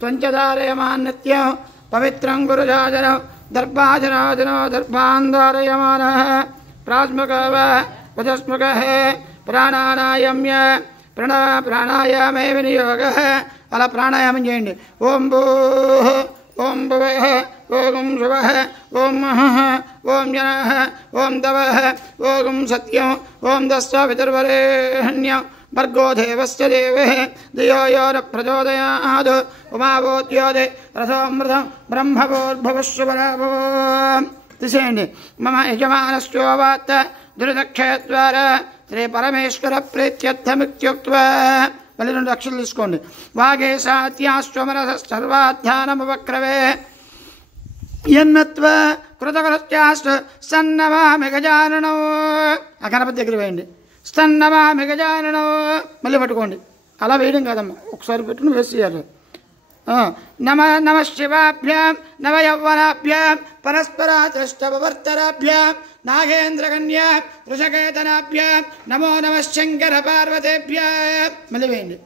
त्वञ्चधारयमान्नित्यं पवित्रं गुरुजाजनं दर्भाजनाजनो दर्भान्धारयमानः प्रास्मुकः वजस्मुकः प्राणानायम्य प्राणायामे विनियोगः अला प्राणायामं చేయండి ఓం భూః ఓం భువః ఓం శువః ఓం మహః ఓం జనః ఓం తవః ఓం సత్యం ఓం దస్వ పితర్వరేణ్యం భర్గో దేవస్య దేవః ధియో యో న ప్రచోదయాత్ ఉమావోద్యోదే రసోమృతం బ్రహ్మవోర్భవస్సువరాభవ తీసేయండి. మమ యజమానశ్చోవాత్త దురదక్షయద్వారా శ్రీ పరమేశ్వర ప్రీత్యర్థమిత్యుక్త్వా మళ్ళీ 2 అక్షరాలు తీసుకోండి. వాగే సాత్యాశ్వమరస సర్వాధ్యానముపక్రవే ఎన్నత్వ కృతకృత్యాస్తు సన్నమామి గజాననం. ఆ గణపతి దగ్గర వేయండి. స్తన్నమామి గజాననం మళ్ళీ పట్టుకోండి. అలా వేయడం కాదమ్మా, ఒకసారి పెట్టుకుని వేసేయాలి. నమ నమ శివాభ్యాం నవ యౌవనాభ్యాం పరస్పరాచష్టవర్తరాభ్యాం నాగేంద్రకన్యా వృషకేతనాభ్యాం నమో నమ శంకర పార్వతేభ్యాం మళ్ళీ వేయండి.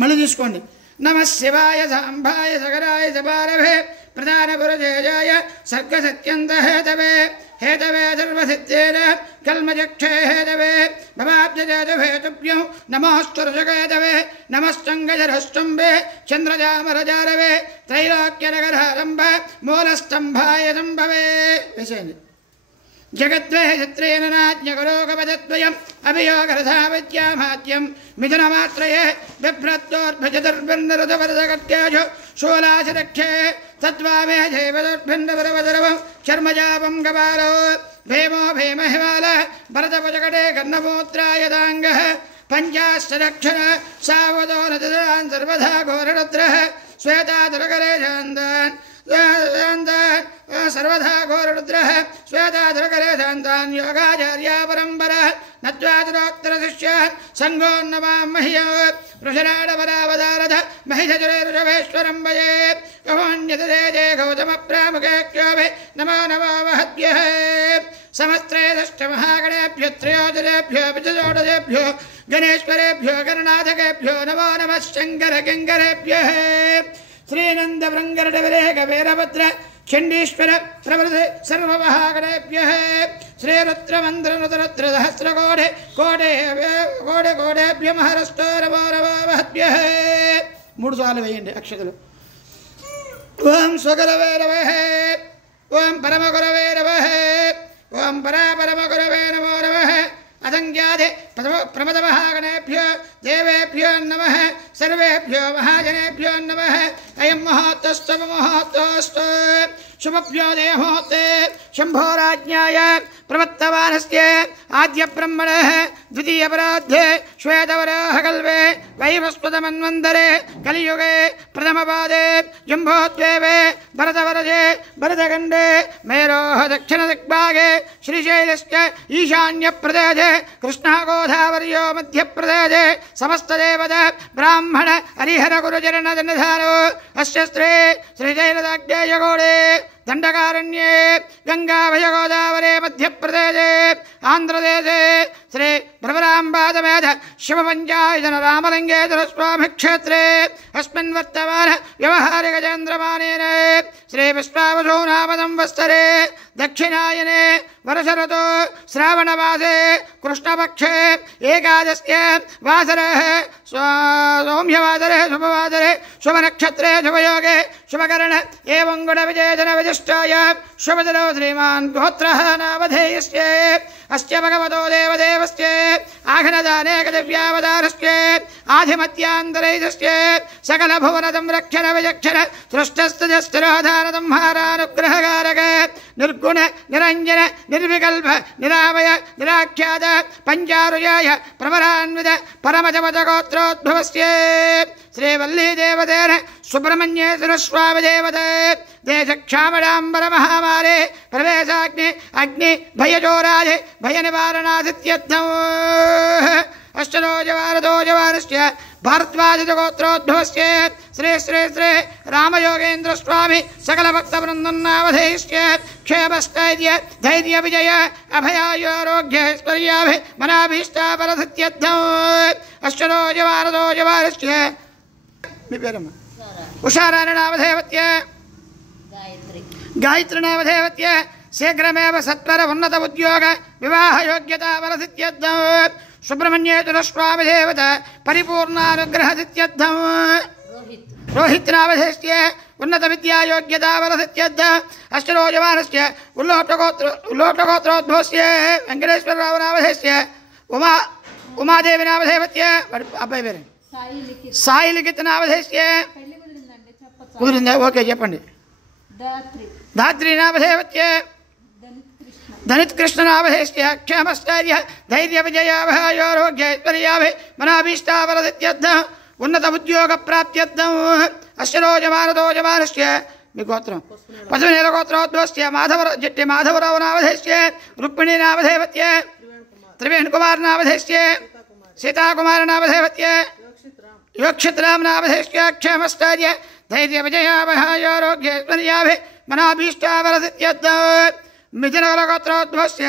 మళ్ళీ తీసుకోండి. నమ శివాయ సాంబాయ సగరాయ సపారభే ప్రధాన గురుజేజాయ సర్గసత్యంత హేతవే హేతవే సర్వసిద్ధేన కల్మజక్షే హేతవే భవాబ్జజేతుభేతుభ్యం నమోస్తు ఋషకేతవే నమశ్చంగజరష్టంబే చంద్రజామరజారవే త్రైలోక్యనగరారంభ మూలస్తంభాయ సంభవే వేసేయండి. జగద్వేహ చిత్రేణ నాజ్ఞకరోగపదద్వయం అభియోగరథావిద్యామాద్యం మిథునమాత్రయే బిభ్రత్తోర్భజదుర్భిన్నరుతవరదగత్యాజు శూలాశిరక్షే తద్వామే జైవదుర్భిన్నవరవదరవం చర్మజాపం గబాలో భీమో భీమహిమాల భరతపజకటే కర్ణమూత్రాయదాంగః పంచాశరక్షర సావదో నదాన్ సర్వదా ఘోరరుద్రః శ్వేతాదురకరే శాంతాన్ सर्वधा घोररुद्रः श्वेताधरकरे शान्तान् योगाचार्या परम्परः नत्वातुरोत्तर शिष्यान् सङ्गोन्नमां मह्य वृषराडपरावदारथ महिषजुरेरुषभेश्वरं भजे कहोन्यतरे जय गौतमप्रामुखेभ्योऽभि नमो नमो महद्भ्यः समस्त्रेदष्टमहागणेभ्यो त्रयोदशेभ्यो पितृषोडशेभ्यो गणेश्वरेभ्यो गणनाथकेभ्यो नमो नमः शङ्करकिङ्करेभ्यः श्रीनंद वृंगरडविरेक वीरभद्र चंडीश्वर प्रभृति सर्वमहागणेभ्यः श्रीरुद्रमन्त्रनुतरुद्र सहस्रकोटि कोटि कोटि कोटेभ्यो महरस्तो नमो नमो महद्भ्यः 3 సార్లు వేయండి అక్షతలు. ఓం స్వగరవే నమః ఓం పరమగురవే నమః ఓం పరాపరమగురవే నమో నమః అసంఖ్యాదే ప్రమదమహాగణేభ్యో దేవేభ్యో నమః సర్వేభ్యో మహాజనేభ్యో నమః అయం మహోత్తస్తు మహోత్తస్తు శుభభ్యో దేహోత్తే శంభోరాజ్ఞాయ ప్రవర్తమానస్య ఆద్య బ్రహ్మణః ద్వితీయ పరాध्ये శ్వేతవరాహ కల్పే వైవస్వతమన్వంతరే కలియుగే ప్రథమపాదే జంభోద్వేవే భరతవరజే భరతఖండే మేరోః దక్షిణ దిగ్భాగే శ్రీశైలస్య ఈశాన్య ప్రదేశే కృష్ణా గోదావర్యో మధ్య ప్రదేశే సమస్త దేవత బ్రాహ్మణ హరిహర గురుచరణ దండధారో అస్య స్త్రీ శ్రీశైలదాగ్నేయగోడే దండకారణ్యే గంగాభయ గోదావరే మధ్యప్రదేశే ఆంధ్రదేశే శ్రీ భ్రమరాంబాదమేధ శివపంచాయతన రామలింగేశ్వర స్వామి క్షేత్రే అస్మిన్ వర్తమాన వ్యవహారిక చంద్రమానేన శ్రీ విశ్వావసో నామ సంవత్సరే దక్షిణాయనే వర్షరతో శ్రావణమాసే కృష్ణపక్షే ఏకాదశ్య వాసరः సౌమ్యవాసరే శుభవాసరే శుభనక్షత్రే శుభయోగే శుభకరణ ఏవం గుణ విజేతన విశిష్టాయ శుభదలో శ్రీమాన్ గోత్రః నామధేయస్య అస్య భగవతో దేవదేవస్య ఆఘనదానేక దివ్యావతారస్య ఆధిమత్యాంతరైజస్య సకల భువన సంరక్షణ విచక్షణ సృష్టస్థితిస్థిరోధార సంహారానుగ్రహకారక నిర్గుణ నిరంజన నిర్వికల్ప నిరామయ నిరాఖ్యాత పంచారుయాయ ప్రవరాన్విత పరమజపదగోత్రోద్భవస్య శ్రీవల్లీ దేవతేన సుబ్రహ్మణ్యేశ్వర స్వామి దేవతే దేశక్షామడాంబర మహామారే ప్రవేశాగ్ని అగ్ని భయచోరాది భయ నివారణాదిత్యర్థం అష్టరోజవారదోజవారస్య భారద్వాజగోత్రోద్భవస్య శ్రీ శ్రీ శ్రీ రామయోగేంద్ర స్వామి సకల భక్త బృందన్నావధేయస్య క్షేమస్థైర్య ధైర్య విజయ అభయాయోరోగ్యైశ్వర్యాభి మనాభీష్టాపరసిద్ధ్యర్థం అష్టరోజవారదోజవారస్య మీ పేరమ్మా ఉషారాణి నామధేవత్య గాయత్రి నామధేవత్య శీఘ్రమేవ సత్వర ఉన్నత ఉద్యోగ వివాహ యోగ్యతా వరసిత్యర్థం సుబ్రహ్మణ్యేశ్వరస్వామి దేవత పరిపూర్ణానుగ్రహసిత్యర్థం రోహిత్ నామధేస్య ఉన్నత విద్యా యోగ్యతా వరసిత్యర్థ అష్టరోజమానస్య ఉల్లోటగోత్రోద్భవస్య వెంకటేశ్వరరావు నామధేస్య ఉమాదేవి నామధేవత్య అబ్బాయి పేరు సాయి లిఖిత్ నామధేస్య కుదిరిందా ఓకే చెప్పండి ధాత్రి నామధేవత్య ధనిత్ కృష్ణ నామధేస్య క్షేమస్థైర్య ధైర్య విజయాభయోరోగ్యైశ్వర్యాభి మనాభీష్టావరదిత్యర్థ ఉన్నత ఉద్యోగ ప్రాప్త్యర్థం అశ్వరోజమానదోజమానస్య మీ గోత్రం పశునేల గోత్రోద్భవస్య జట్టి మాధవరావు నామధేస్య రుక్మిణీ నామధేవత్య త్రివేణుకుమార్ నామధేస్య సీతాకుమార నామధేవత్య యోక్షిత్రాం నామధేస్య క్షేమస్థైర్య ధైర్య విజయాభయోరోగ్యైశ్వర్యాభి మనాభీష్టావరదిత్యర్థ మిథునగలగోత్రోద్భవస్య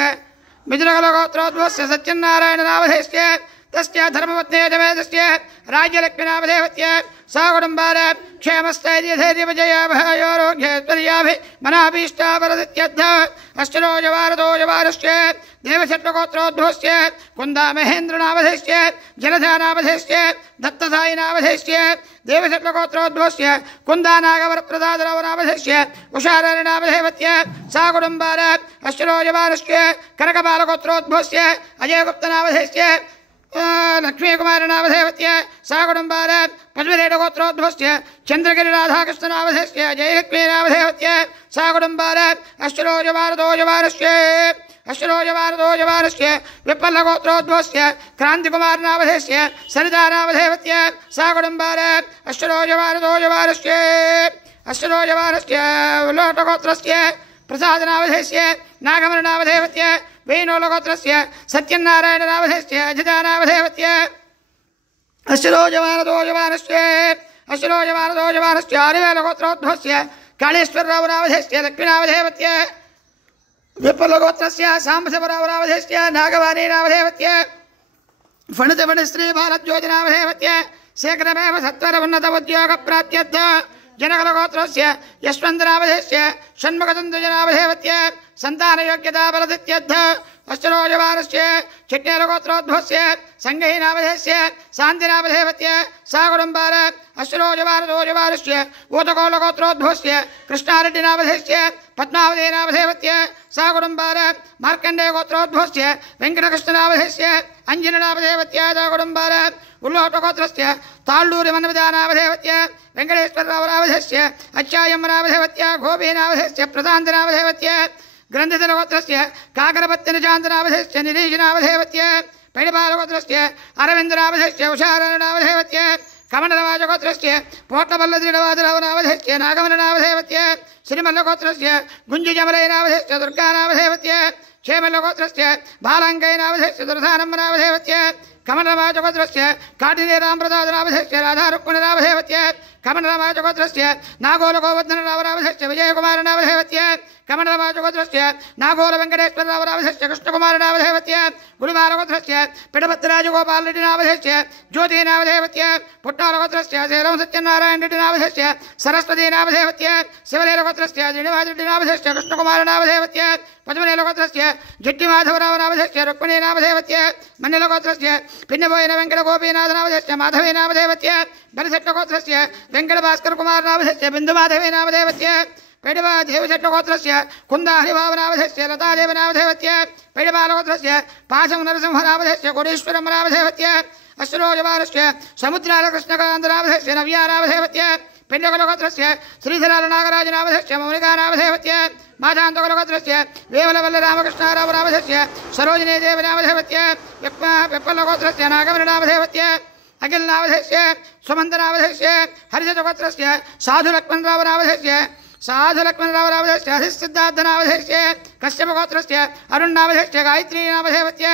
సత్యనారాయణ నామధేస్య తస్య ధర్మపత్నే వేదస్య రాజ్యలక్ష్మి నామధేవత్య సా కుటుంబార క్షేమస్థైర్య ధైర్య విజయాభయోరోగ్యైశ్వర్యాభి మనాభీష్టావరదిత్యర్థ అష్టరోజవారదోజవారస్య దేవశట్వగోత్రోద్భవస్య కుందా మహేంద్ర నామధేస్య జలధా నామధేస్య దత్తసాయి నామధేస్య దేవశట్వగోత్రోద్భవస్య కుందా నాగవరప్రదాదరావు నామధేస్య ఉషారాణి నామధేవత్య సా కుటుంబార అష్టరోజవారస్య కనకబాలగోత్రోద్భవస్య అజయగుప్త నామధేస్య లక్ష్మీకుమార నామధేవత్య సా కుటుంబార పద్మరేటగోత్రోద్భవస్య చంద్రగిరి రాధాకృష్ణ నామధేస్య జయలక్ష్మీ నామధేవత్య సా కుటుంబార అష్టరోజవారదోజవారస్య విప్పల్లగోత్రోద్భవస్య క్రాంతికుమార నామధేస్య సరితా నామధేవత్య సా కుటుంబార అష్టరోజవారస్య లోటగోత్రస్య ప్రసాద నామధేస్య నాగమన నామధేవత్య వేణోలగోత్రస్య సత్యనారాయణ నామధేస్య అజితా నామధేవత్య అష్టరోజవారదోజవారస్య ఆరువేలగోత్రోద్భవస్య కాళేశ్వరరావు నామధేస్య లక్ష్మీ నామధేవత్య విప్పలగోత్రస్య సాంబశివరావు నామధేస్య నాగవాణీ నామధేవత్య ఫణితమణిశ్రీ భారద్యోతి నామధేవత్య శీఘ్రమేవ సత్వర ఉన్నత ఉద్యోగ ప్రాప్త్యర్థ జనకలగోత్రస్య యశ్వంతనామధేస్య షణ్ముఖచంద్రజనామధేవత్య సంతానయోగ్యతా బలదిత్యర్థ అష్టరోజవారస్య చిట్నేలగోత్రోద్భవస్య సంగహి నామధేస్య శాంతినామధేవత్య సా కుటుంబార అష్టరోజవారదోజవారస్య ఊతకోలగోత్రోద్భవస్య కృష్ణారెడ్డి నామధేస్య పద్మావతి నామధేవత్య సా కుటుంబార మార్కండేయ గోత్రోద్భవస్య వెంకటకృష్ణ నామధేస్య అంజన నామధేవత్య సా కుటుంబార ఉల్లోటగోత్రస్య తాళ్ళూరి మన్మదా నామధేవత్య వెంకటేశ్వరరావు నామధేస్య అచ్చాయమ్మ నామధేవత్య గోపీ నామధేస్య ప్రశాంతి నామధేవత్య గ్రంథితలగోత్రస్య కాకరపత్తినిశాంత నామధేస్య నిరీష నామధేవత్య పైడిపాలగోత్రస్య అరవింద నామధేస్య ఉషారాణి నామధేవత్య కమండలవాజగోత్రస్య పోట్లబల్లద్రీడవాదరావు నామధేస్య నాగమన నామధేవత్య శ్రీమల్లగోత్రస్య గుంజిజమలై నామధేస్య దుర్గా నామధేవత్య క్షేమల్లగోత్రస్య బాలాంగై నామధేస్య దుర్ధానమ్మ నామధేవత్య కమండలవాజగోత్రస్య కాటినే రామప్రసాద నామధేస్య రాధారుక్మిణి నామధేవత్య కమండలవాజగోత్రస్య నాగోలగోవర్ధనరావు నామధేస్య విజయకుమార నామధేవత్య కమండలవాజగోత్రస్య నాగోల వెంకటేశ్వరరావు నామధేస్య కృష్ణకుమార నామధేవత్య గుడిమాలగోత్రస్య పిడపత్తిరాజగోపాలరెడ్డి నామధేస్య జ్యోతి నామధేవత్య పుట్టాలగోత్రస్య శ్రీరామ సత్యనారాయణ రెడ్డి నామధేస్య సరస్వతి నామధేవత్య శివలేలగోత్రస్య శ్రీనివాసరెడ్డి నామధేస్య కృష్ణకుమార నామధేవత్య పద్మనేలగోత్రస్య జట్టి మాధవరావు నామధేస్య రుక్మిణీ నామధేవత్య మన్నెలగోత్రస్య పిన్నబోయిన వెంకట గోపీనాథ నామధేస్య మాధవీ నామధేవత్య బలిశెట్టగోత్రస్య వెంకట భాస్కర్ కుమార్ నామధేస్య బిందుమాధవీ నామధేవత్య पेडवा देवशट्टगोत्रस्य कुंदा हरिभाव नामधेयस्य लतादेव नामधेयस्य पेडबालगोत्रस्य पाशं नरसिंह नामधेयस्य कोटेश्वरं नामधेयस्य अश्वरोजवारस्य समुद्रालकृष्णकान्त नामधेयस्य नव्या नामधेयस्य पेण्डकलगोत्रस्य श्रीधराल नागराज नामधेयस्य मौलिका नामधेयस्य माधान्तकलगोत्रस्य वेवलवल्ल रामकृष्णाराव नामधेयस्य सरोजिनी देव नामधेयस्य विप्पलगोत्रस्य नागमन नामधेयस्य अखिल नामधेयस्य सुमन्त नामधेयस्य हरिजगोत्रस्य साधुलक्ष्मणराव नामधेयस्य साधुलक्ष्मणराव नामधेयस्य हरिसिद्धार्थ नामधेयस्य कश्यपगोत्रस्य अरुण नामधेयस्य गायत्री नामधेयस्य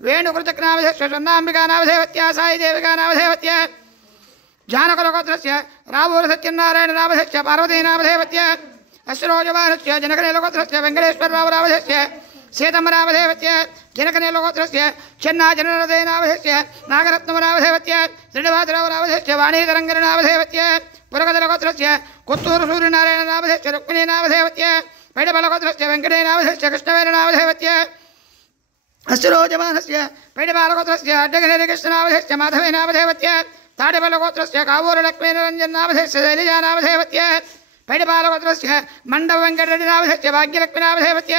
वेणुकृतक नामधेयस्य स्वर्णाम्बिका नामधेयस्य साई देविका नामधेयस्य जानकलगोत्रस्य रावूर सत्यनारायण नामधेयस्य पार्वती नामधेयस्य अश्वरोजवारस्य जनकनेलगोत्रस्य वेंकटेश्वरराव नामधेयस्य सीतमनामधेवत्य जनकनीलगोत्रस्य चन्नाजनरदयनामधेयस्य नागरत्नमनामधेवत्य श्रीनिवासरावनामधेयस्य वाणीतरङ्गनामधेवत्य पुरगदलगोत्रस्य कुत्तूरुसूर्यनारायणनामधेयस्य रुक्मिणीनामधेवत्य पैडबलगोत्रस्य वेङ्कटेनामधेयस्य कृष्णवेरनामधेवत्य अस्तिरोजमानस्य पैडबालगोत्रस्य अड्डगिरिकृष्णनामधेयस्य माधवेनामधेवत्य ताडिबलगोत्रस्य कावूरलक्ष्मीनिरञ्जननामधेयस्य शैलजानामधेवत्य पैडबालगोत्रस्य मण्डपवेङ्कटरेड्डिनामधेयस्य भाग्यलक्ष्मीनामधेवत्य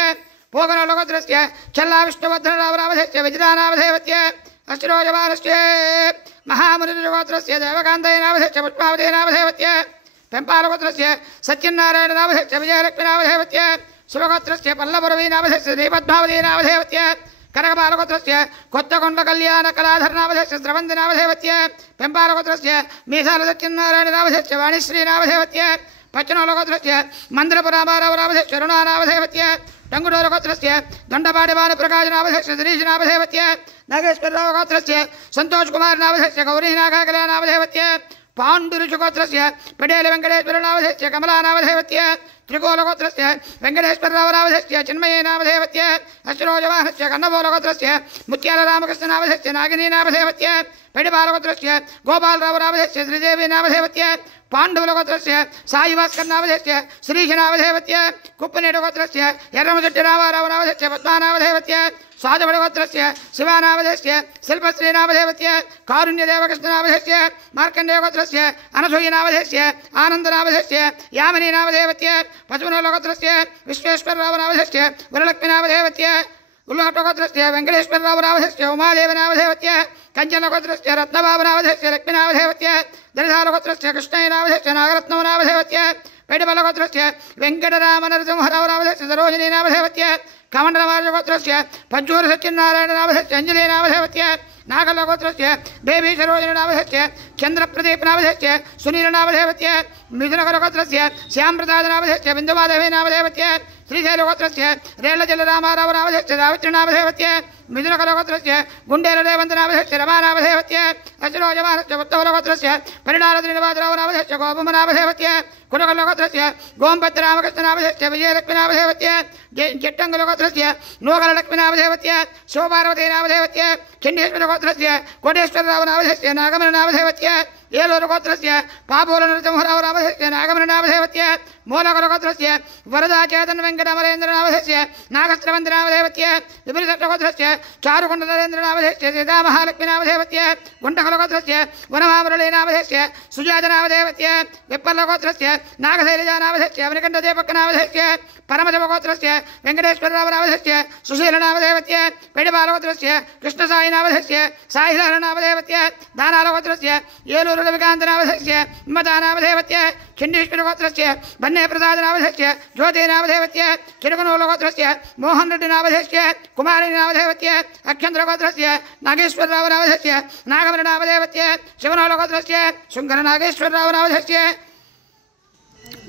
भोगनलगोत्रस्य चल्लाविष्णुवर्धननामधेयस्य विजितानामधेवत्य अस्तिरोजमानस्य महामुनिगोत्रस्य देवकान्तयनामधेयस्य पुष्पावतीनामधेवत्य पेम्पालगोत्रस्य सत्यनारायणनामधेयस्य विजयलक्ष्मीनामधेवत्य शिवगोत्रस्य पल्लवरवीनामधेयस्य श्रीपद्मावतीनामधेवत्य कनकबालगोत्रस्य कोत्तकोण्डकल्याणकलाधरनामधेयस्य स्रवन्तिनामधेवत्य पेम्पालगोत्रस्य मीसालसत्यनारायणनामधेयस्य वाणिश्रीनामधेवत्य पच्चनोलगोत्रस्य मन्द्रपुरामारावनामधेयस्य रुणानामधेवत्य टङ्गुडोलगोत्रस्य दण्डपाडिवानप्रकाशनामधेयस्य गिरीशनामधेवत्य नागेश्वररावगोत्रस्य सन्तोषकुमारनामधेयस्य गौरीनागाकलानामधेवत्य पाण्डुरुचगोत्रस्य पटेल वेङ्कटेश्वरनामधेयस्य कमलानामधेवत्य त्रिकोलगोत्रस्य वेङ्कटेश्वररावनामधेयस्य चिन्मयेनामधेवत्य अस्तिरोजवाहस्य कन्नबोलगोत्रस्य मुत्यालरामकृष्णनामधेयस्य नागिनीनामधेवत्य पैडबालगोत्रस्य गोपालरावनामधेयस्य श्रीदेवीनामधेवत्य पाण्डुलगोत्रस्य साईभास्करनामधेयस्य श्रीशनामधेवत्य कुप्पनेटगोत्रस्य यर्रमशेट्टिरामारावनामधेयस्य पद्मानामधेवत्य स्वादबडगोत्रस्य शिवानामधेयस्य शिल्पश्रीनामधेवत्य कारुण्यदेवकृष्णनामधेयस्य मार्कण्डेयगोत्रस्य अनसूयनामधेयस्य आनन्दनामधेयस्य यामिनीनामधेवत्य पशुनोलगोत्रस्य विश्वेश्वररावनामधेयस्य वरलक्ष्मीनामधेवत्य उल्लाटगोत्रस्य वेङ्कटेश्वररावनामधेयस्य उमादेवनामधेवत्य कञ्चनगोत्रस्य रत्नबाबनामधेयस्य लक्ष्मीनामधेवत्य दरिधारगोत्रस्य कृष्णयनामधेयस्य नागरत्नमनामधेवत्य पैडबलगोत्रस्य वेङ्कटरामनरसिंहरावनामधेयस्य सरोजिनीनामधेवत्य कमण्डलमार्जगोत्रस्य पज्जूरसत्यनारायणनामधेयस्य अञ्जलीनामधेवत्य नागलगोत्रस्य बेबी सरोजननामधेयस्य चन्द्रप्रदीपनामधेयस्य सुनीलनामधेवत्य मिथुनगरगोत्रस्य श्यामप्रसादनामधेयस्य बिन्दुमाधवीनामधेवत्य श्रीशैलगोत्रस्य रेलजलरामारावनामधेयस्य सावित्रीनामधेवत्य मिथुनगरगोत्रस्य गुण्डेलरेवन्तनामधेयस्य रमानामधेवत्य अस्तिरोजमानस्य उत्तवलगोत्रस्य परिणालश्रीनिवासरावनामधेयस्य गोपमनामधेवत्य कुलगलगोत्रस्य गोम्पत्ररामकृष्णनामधेयस्य विजयलक्ष्मीनामधेवत्य जट्टङ्गलगोत्रस्य नोगललक्ष्मीनामधेवत्य शिवपार्वतीनामधेवत्य खिण्डेश्वरगोत्रस्य कोटेश्वररावनामधेयस्य नागमननामधेवत्य ఏలూరుగోత్రస్య పాపోల నరసింహరావనామధేయस्य నాగమననామధేయस्य మూలగలగోత్రस्य వరదాచేతన వెంకటమరేంద్రనామధేయस्य నాగస్రవంతనామధేయस्य విపరీతగోత్రस्य చారుకొండనరేంద్రనామధేయस्य సీతామహాలక్ష్మీనామధేయस्य గుంటకలగోత్రस्य వనమామురళీనామధేయस्य సుజాతనామధేయस्य విప్పల్లగోత్రस्य నాగశైలజానామధేయस्य అవనికంఠదేవక్కనామధేయस्य పరమశివగోత్రस्य వెంకటేశ్వరరావనామధేయस्य సుశీలనామధేయस्य పెడిబాలగోత్రस्य కృష్ణసాయినామధేయस्य సాయిలాలనామధేయस्य దానాలగోత్రस्य ఏలూరు రవికాంతనామధేయस्य మతానామధేయस्य खिण्डीश्वरगोत्रस्य बन्नेप्रसादनामधेयस्य ज्योतिनामधेयस्य चिरकनूलगोत्रस्य मोहन रेड्डिनामधेयस्य कुमारीनामधेयस्य अक्षन्द्रगोत्रस्य नागेश्वररावनामधेयस्य नागमननामधेयस्य शिवनोलगोत्रस्य शृङ्गरनागेश्वररावनामधेयस्य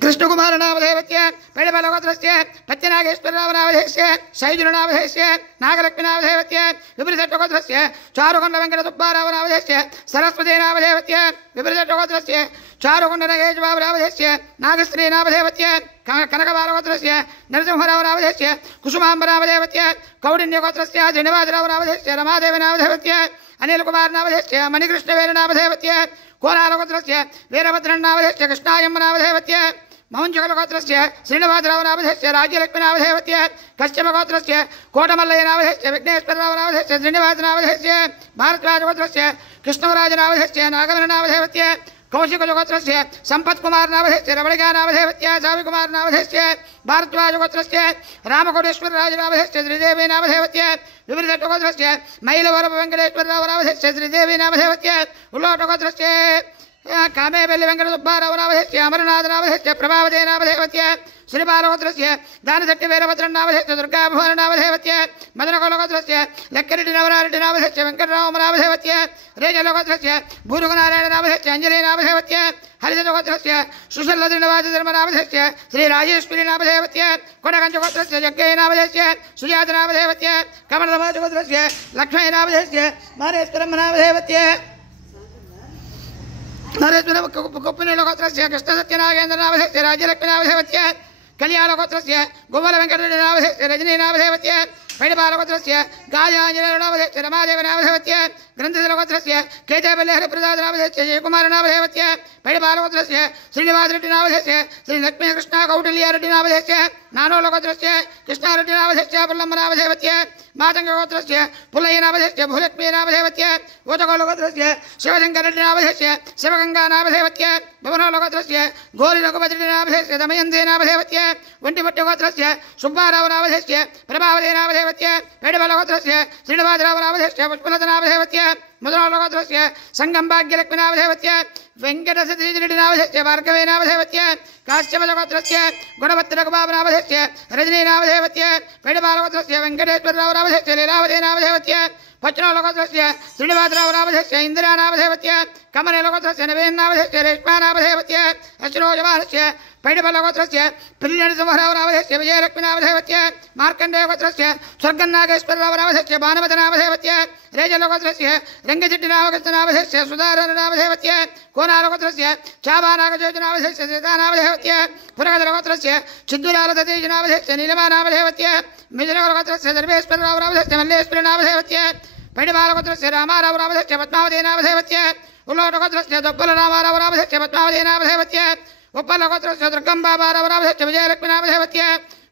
कृष्णकुमारनामधेयस्य पैडबलगोत्रस्य पत्यनागेश्वररावनामधेयस्य शैजुलनामधेयस्य नागलक्ष्मीनामधेयस्य विपरीतगोत्रस्य चारुकोण्डवेङ्कटसुब्बारावनामधेयस्य सरस्वतीनामधेयस्य विपरीतगोत्रस्य चारुकोण्डनगेशबाबुनामधेयस्य नागश्रीनामधेयस्य कनकबालगोत्रस्य नरसिंहरावनामधेयस्य कुसुमाम्बनामधेयस्य कौडिन्यगोत्रस्य श्रीनिवासरावनामधेयस्य रमादेवनामधेयस्य अनिलकुमारनामधेयस्य मणिकृष्णवेरनामधेयस्य कोलालगोत्रस्य वीरभद्रन्नामधेयस्य कृष्णायम्मनामधेयस्य मौञ्चकलगोत्रस्य श्रीनिवासरावनामधेयस्य राज्यलक्ष्मीनामधेयस्य कश्यपगोत्रस्य कोटमल्लयनामधेयस्य विघ्नेश्वररावनामधेयस्य श्रीनिवासनामधेयस्य भारद्वाजगोत्रस्य कृष्णवराजनामधेयस्य नागमननामधेयस्य कौशिकगोत्रस्य सम्पत्कुमारनामधेयस्य रमणिकानामधेयस्य साविकुमारनामधेयस्य भारद्वाजगोत्रस्य रामकोटेश्वरराजनामधेयस्य श्रीदेवीनामधेयस्य विपरीतगोत्रस्य मैलवरवेङ्कटेश्वररावनामधेयस्य श्रीदेवीनामधेयस्य उल्लोटगोत्रस्य कामेबेल्लि वेङ्कटसुब्बारावनामधेयस्य अमरनाथनामधेयस्य प्रभावतीनामधेयस्य श्रीबालगोत्रस्य दानशट्टिवीरभद्रन्नामधेयस्य दुर्गाभुवननामधेयस्य मदनकुलगोत्रस्य लक्करेड्डिनवरारेड्डिनामधेयस्य वेङ्कटरामनामधेयस्य रेजलगोत्रस्य भूरुगनारायणनामधेयस्य अञ्जलीनामधेयस्य हरिजगोत्रस्य सुशल्लद्रिनिवासधर्मनामधेयस्य श्रीराजेश्वरीनामधेयस्य कोडकञ्चगोत्रस्य जग्गयनामधेयस्य सुजातनामधेयस्य कमलधमाजगोत्रस्य लक्ष्मयनामधेयस्य मानेश्वरम्मनामधेयस्य नरेश्वर कुप्पनीलगोत्रस्य कृष्णसत्यनागेन्द्रनामधेयस्य राज्यलक्ष्मीनामधेयस्य कल्याणगोत्रस्य गोपालवेङ्कटरेड्डिनामधेयस्य रजनीनामधेयस्य पैडपालगोत्रस्य गायाञ्जलिर्नामधेयस्य रमादेवनामधेयस्य ग्रन्थधरगोत्रस्य केतपल्लिहरिप्रसादनामधेयस्य जयकुमारनामधेयस्य पैडपालगोत्रस्य श्रीनिवासरेड्डिनामधेयस्य श्रीलक्ष्मीकृष्णकौटिल्यरेड्डिनामधेयस्य नानोलगोत्रस्य कृष्णारेड्डिनामधेयस्य पुल्लम्बनामधेयस्य मातङ्गगोत्रस्य पुल्लय्यनामधेयस्य भूलक्ष्मीनामधेयस्य गोतकोलगोत्रस्य शिवशङ्कररेड्डिनामधेयस्य शिवगङ्गानामधेयस्य भवनोलगोत्रस्य घोरिरघुपतिरेड्डिनामधेयस्य दमयन्तेनामधेयस्य वण्टिभट्टगोत्रस्य सुब्बारावनामधेयस्य प्रभावतेनामधेयस्य पेडबलगोत्रस्य श्रीनिवासरावनामधेयस्य पुष्पलतनामधेयस्य मुद्रालोगोत्रस्य संगम्भाग्यलक्ष्मीनामधेयस्य वेङ्कटसतीरेड्डिनामधेयस्य भार्गवेनामधेयस्य काश्यपलगोत्रस्य गुणवत्तरघुबाबनामधेयस्य रजनीनामधेयस्य पेडबालगोत्रस्य वेङ्कटेश्वररावनामधेयस्य लीलावतीनामधेयस्य पच्चनोलगोत्रस्य श्रीनिवासरावनामधेयस्य इन्दिरानामधेयस्य कमलेलगोत्रस्य नवेन्नामधेयस्य रेश्मानामधेयस्य अश्रोजवाहस्य पैडबलगोत्रस्य प्रियणसमहरावनामधेयस्य विजयलक्ष्मीनामधेयस्य मार्कण्डेयगोत्रस्य स्वर्गन्नागेश्वररावनामधेयस्य भानुमतनामधेयस्य रेजलगोत्रस्य रङ्गचिट्टिनामकृष्णनामधेयस्य सुधारनामधेयस्य कोनालगोत्रस्य चाबानागजोजनामधेयस्य सीतानामधेयस्य पुरगदलगोत्रस्य चिद्विलालततेजनामधेयस्य नीलमानामधेयस्य मिजनगोत्रस्य सर्वेश्वररावनामधेयस्य मल्लेश्वरनामधेयस्य पैडबालगोत्रस्य रामारावनामधेयस्य पद्मावतीनामधेयस्य उल्लोटगोत्रस्य दोप्पलरामारावनामधेयस्य पद्मावतीनामधेयस्य उप्पलगोत्रस्य दुर्गम्बाबारावनामधेयस्य विजयलक्ष्मीनामधेयस्य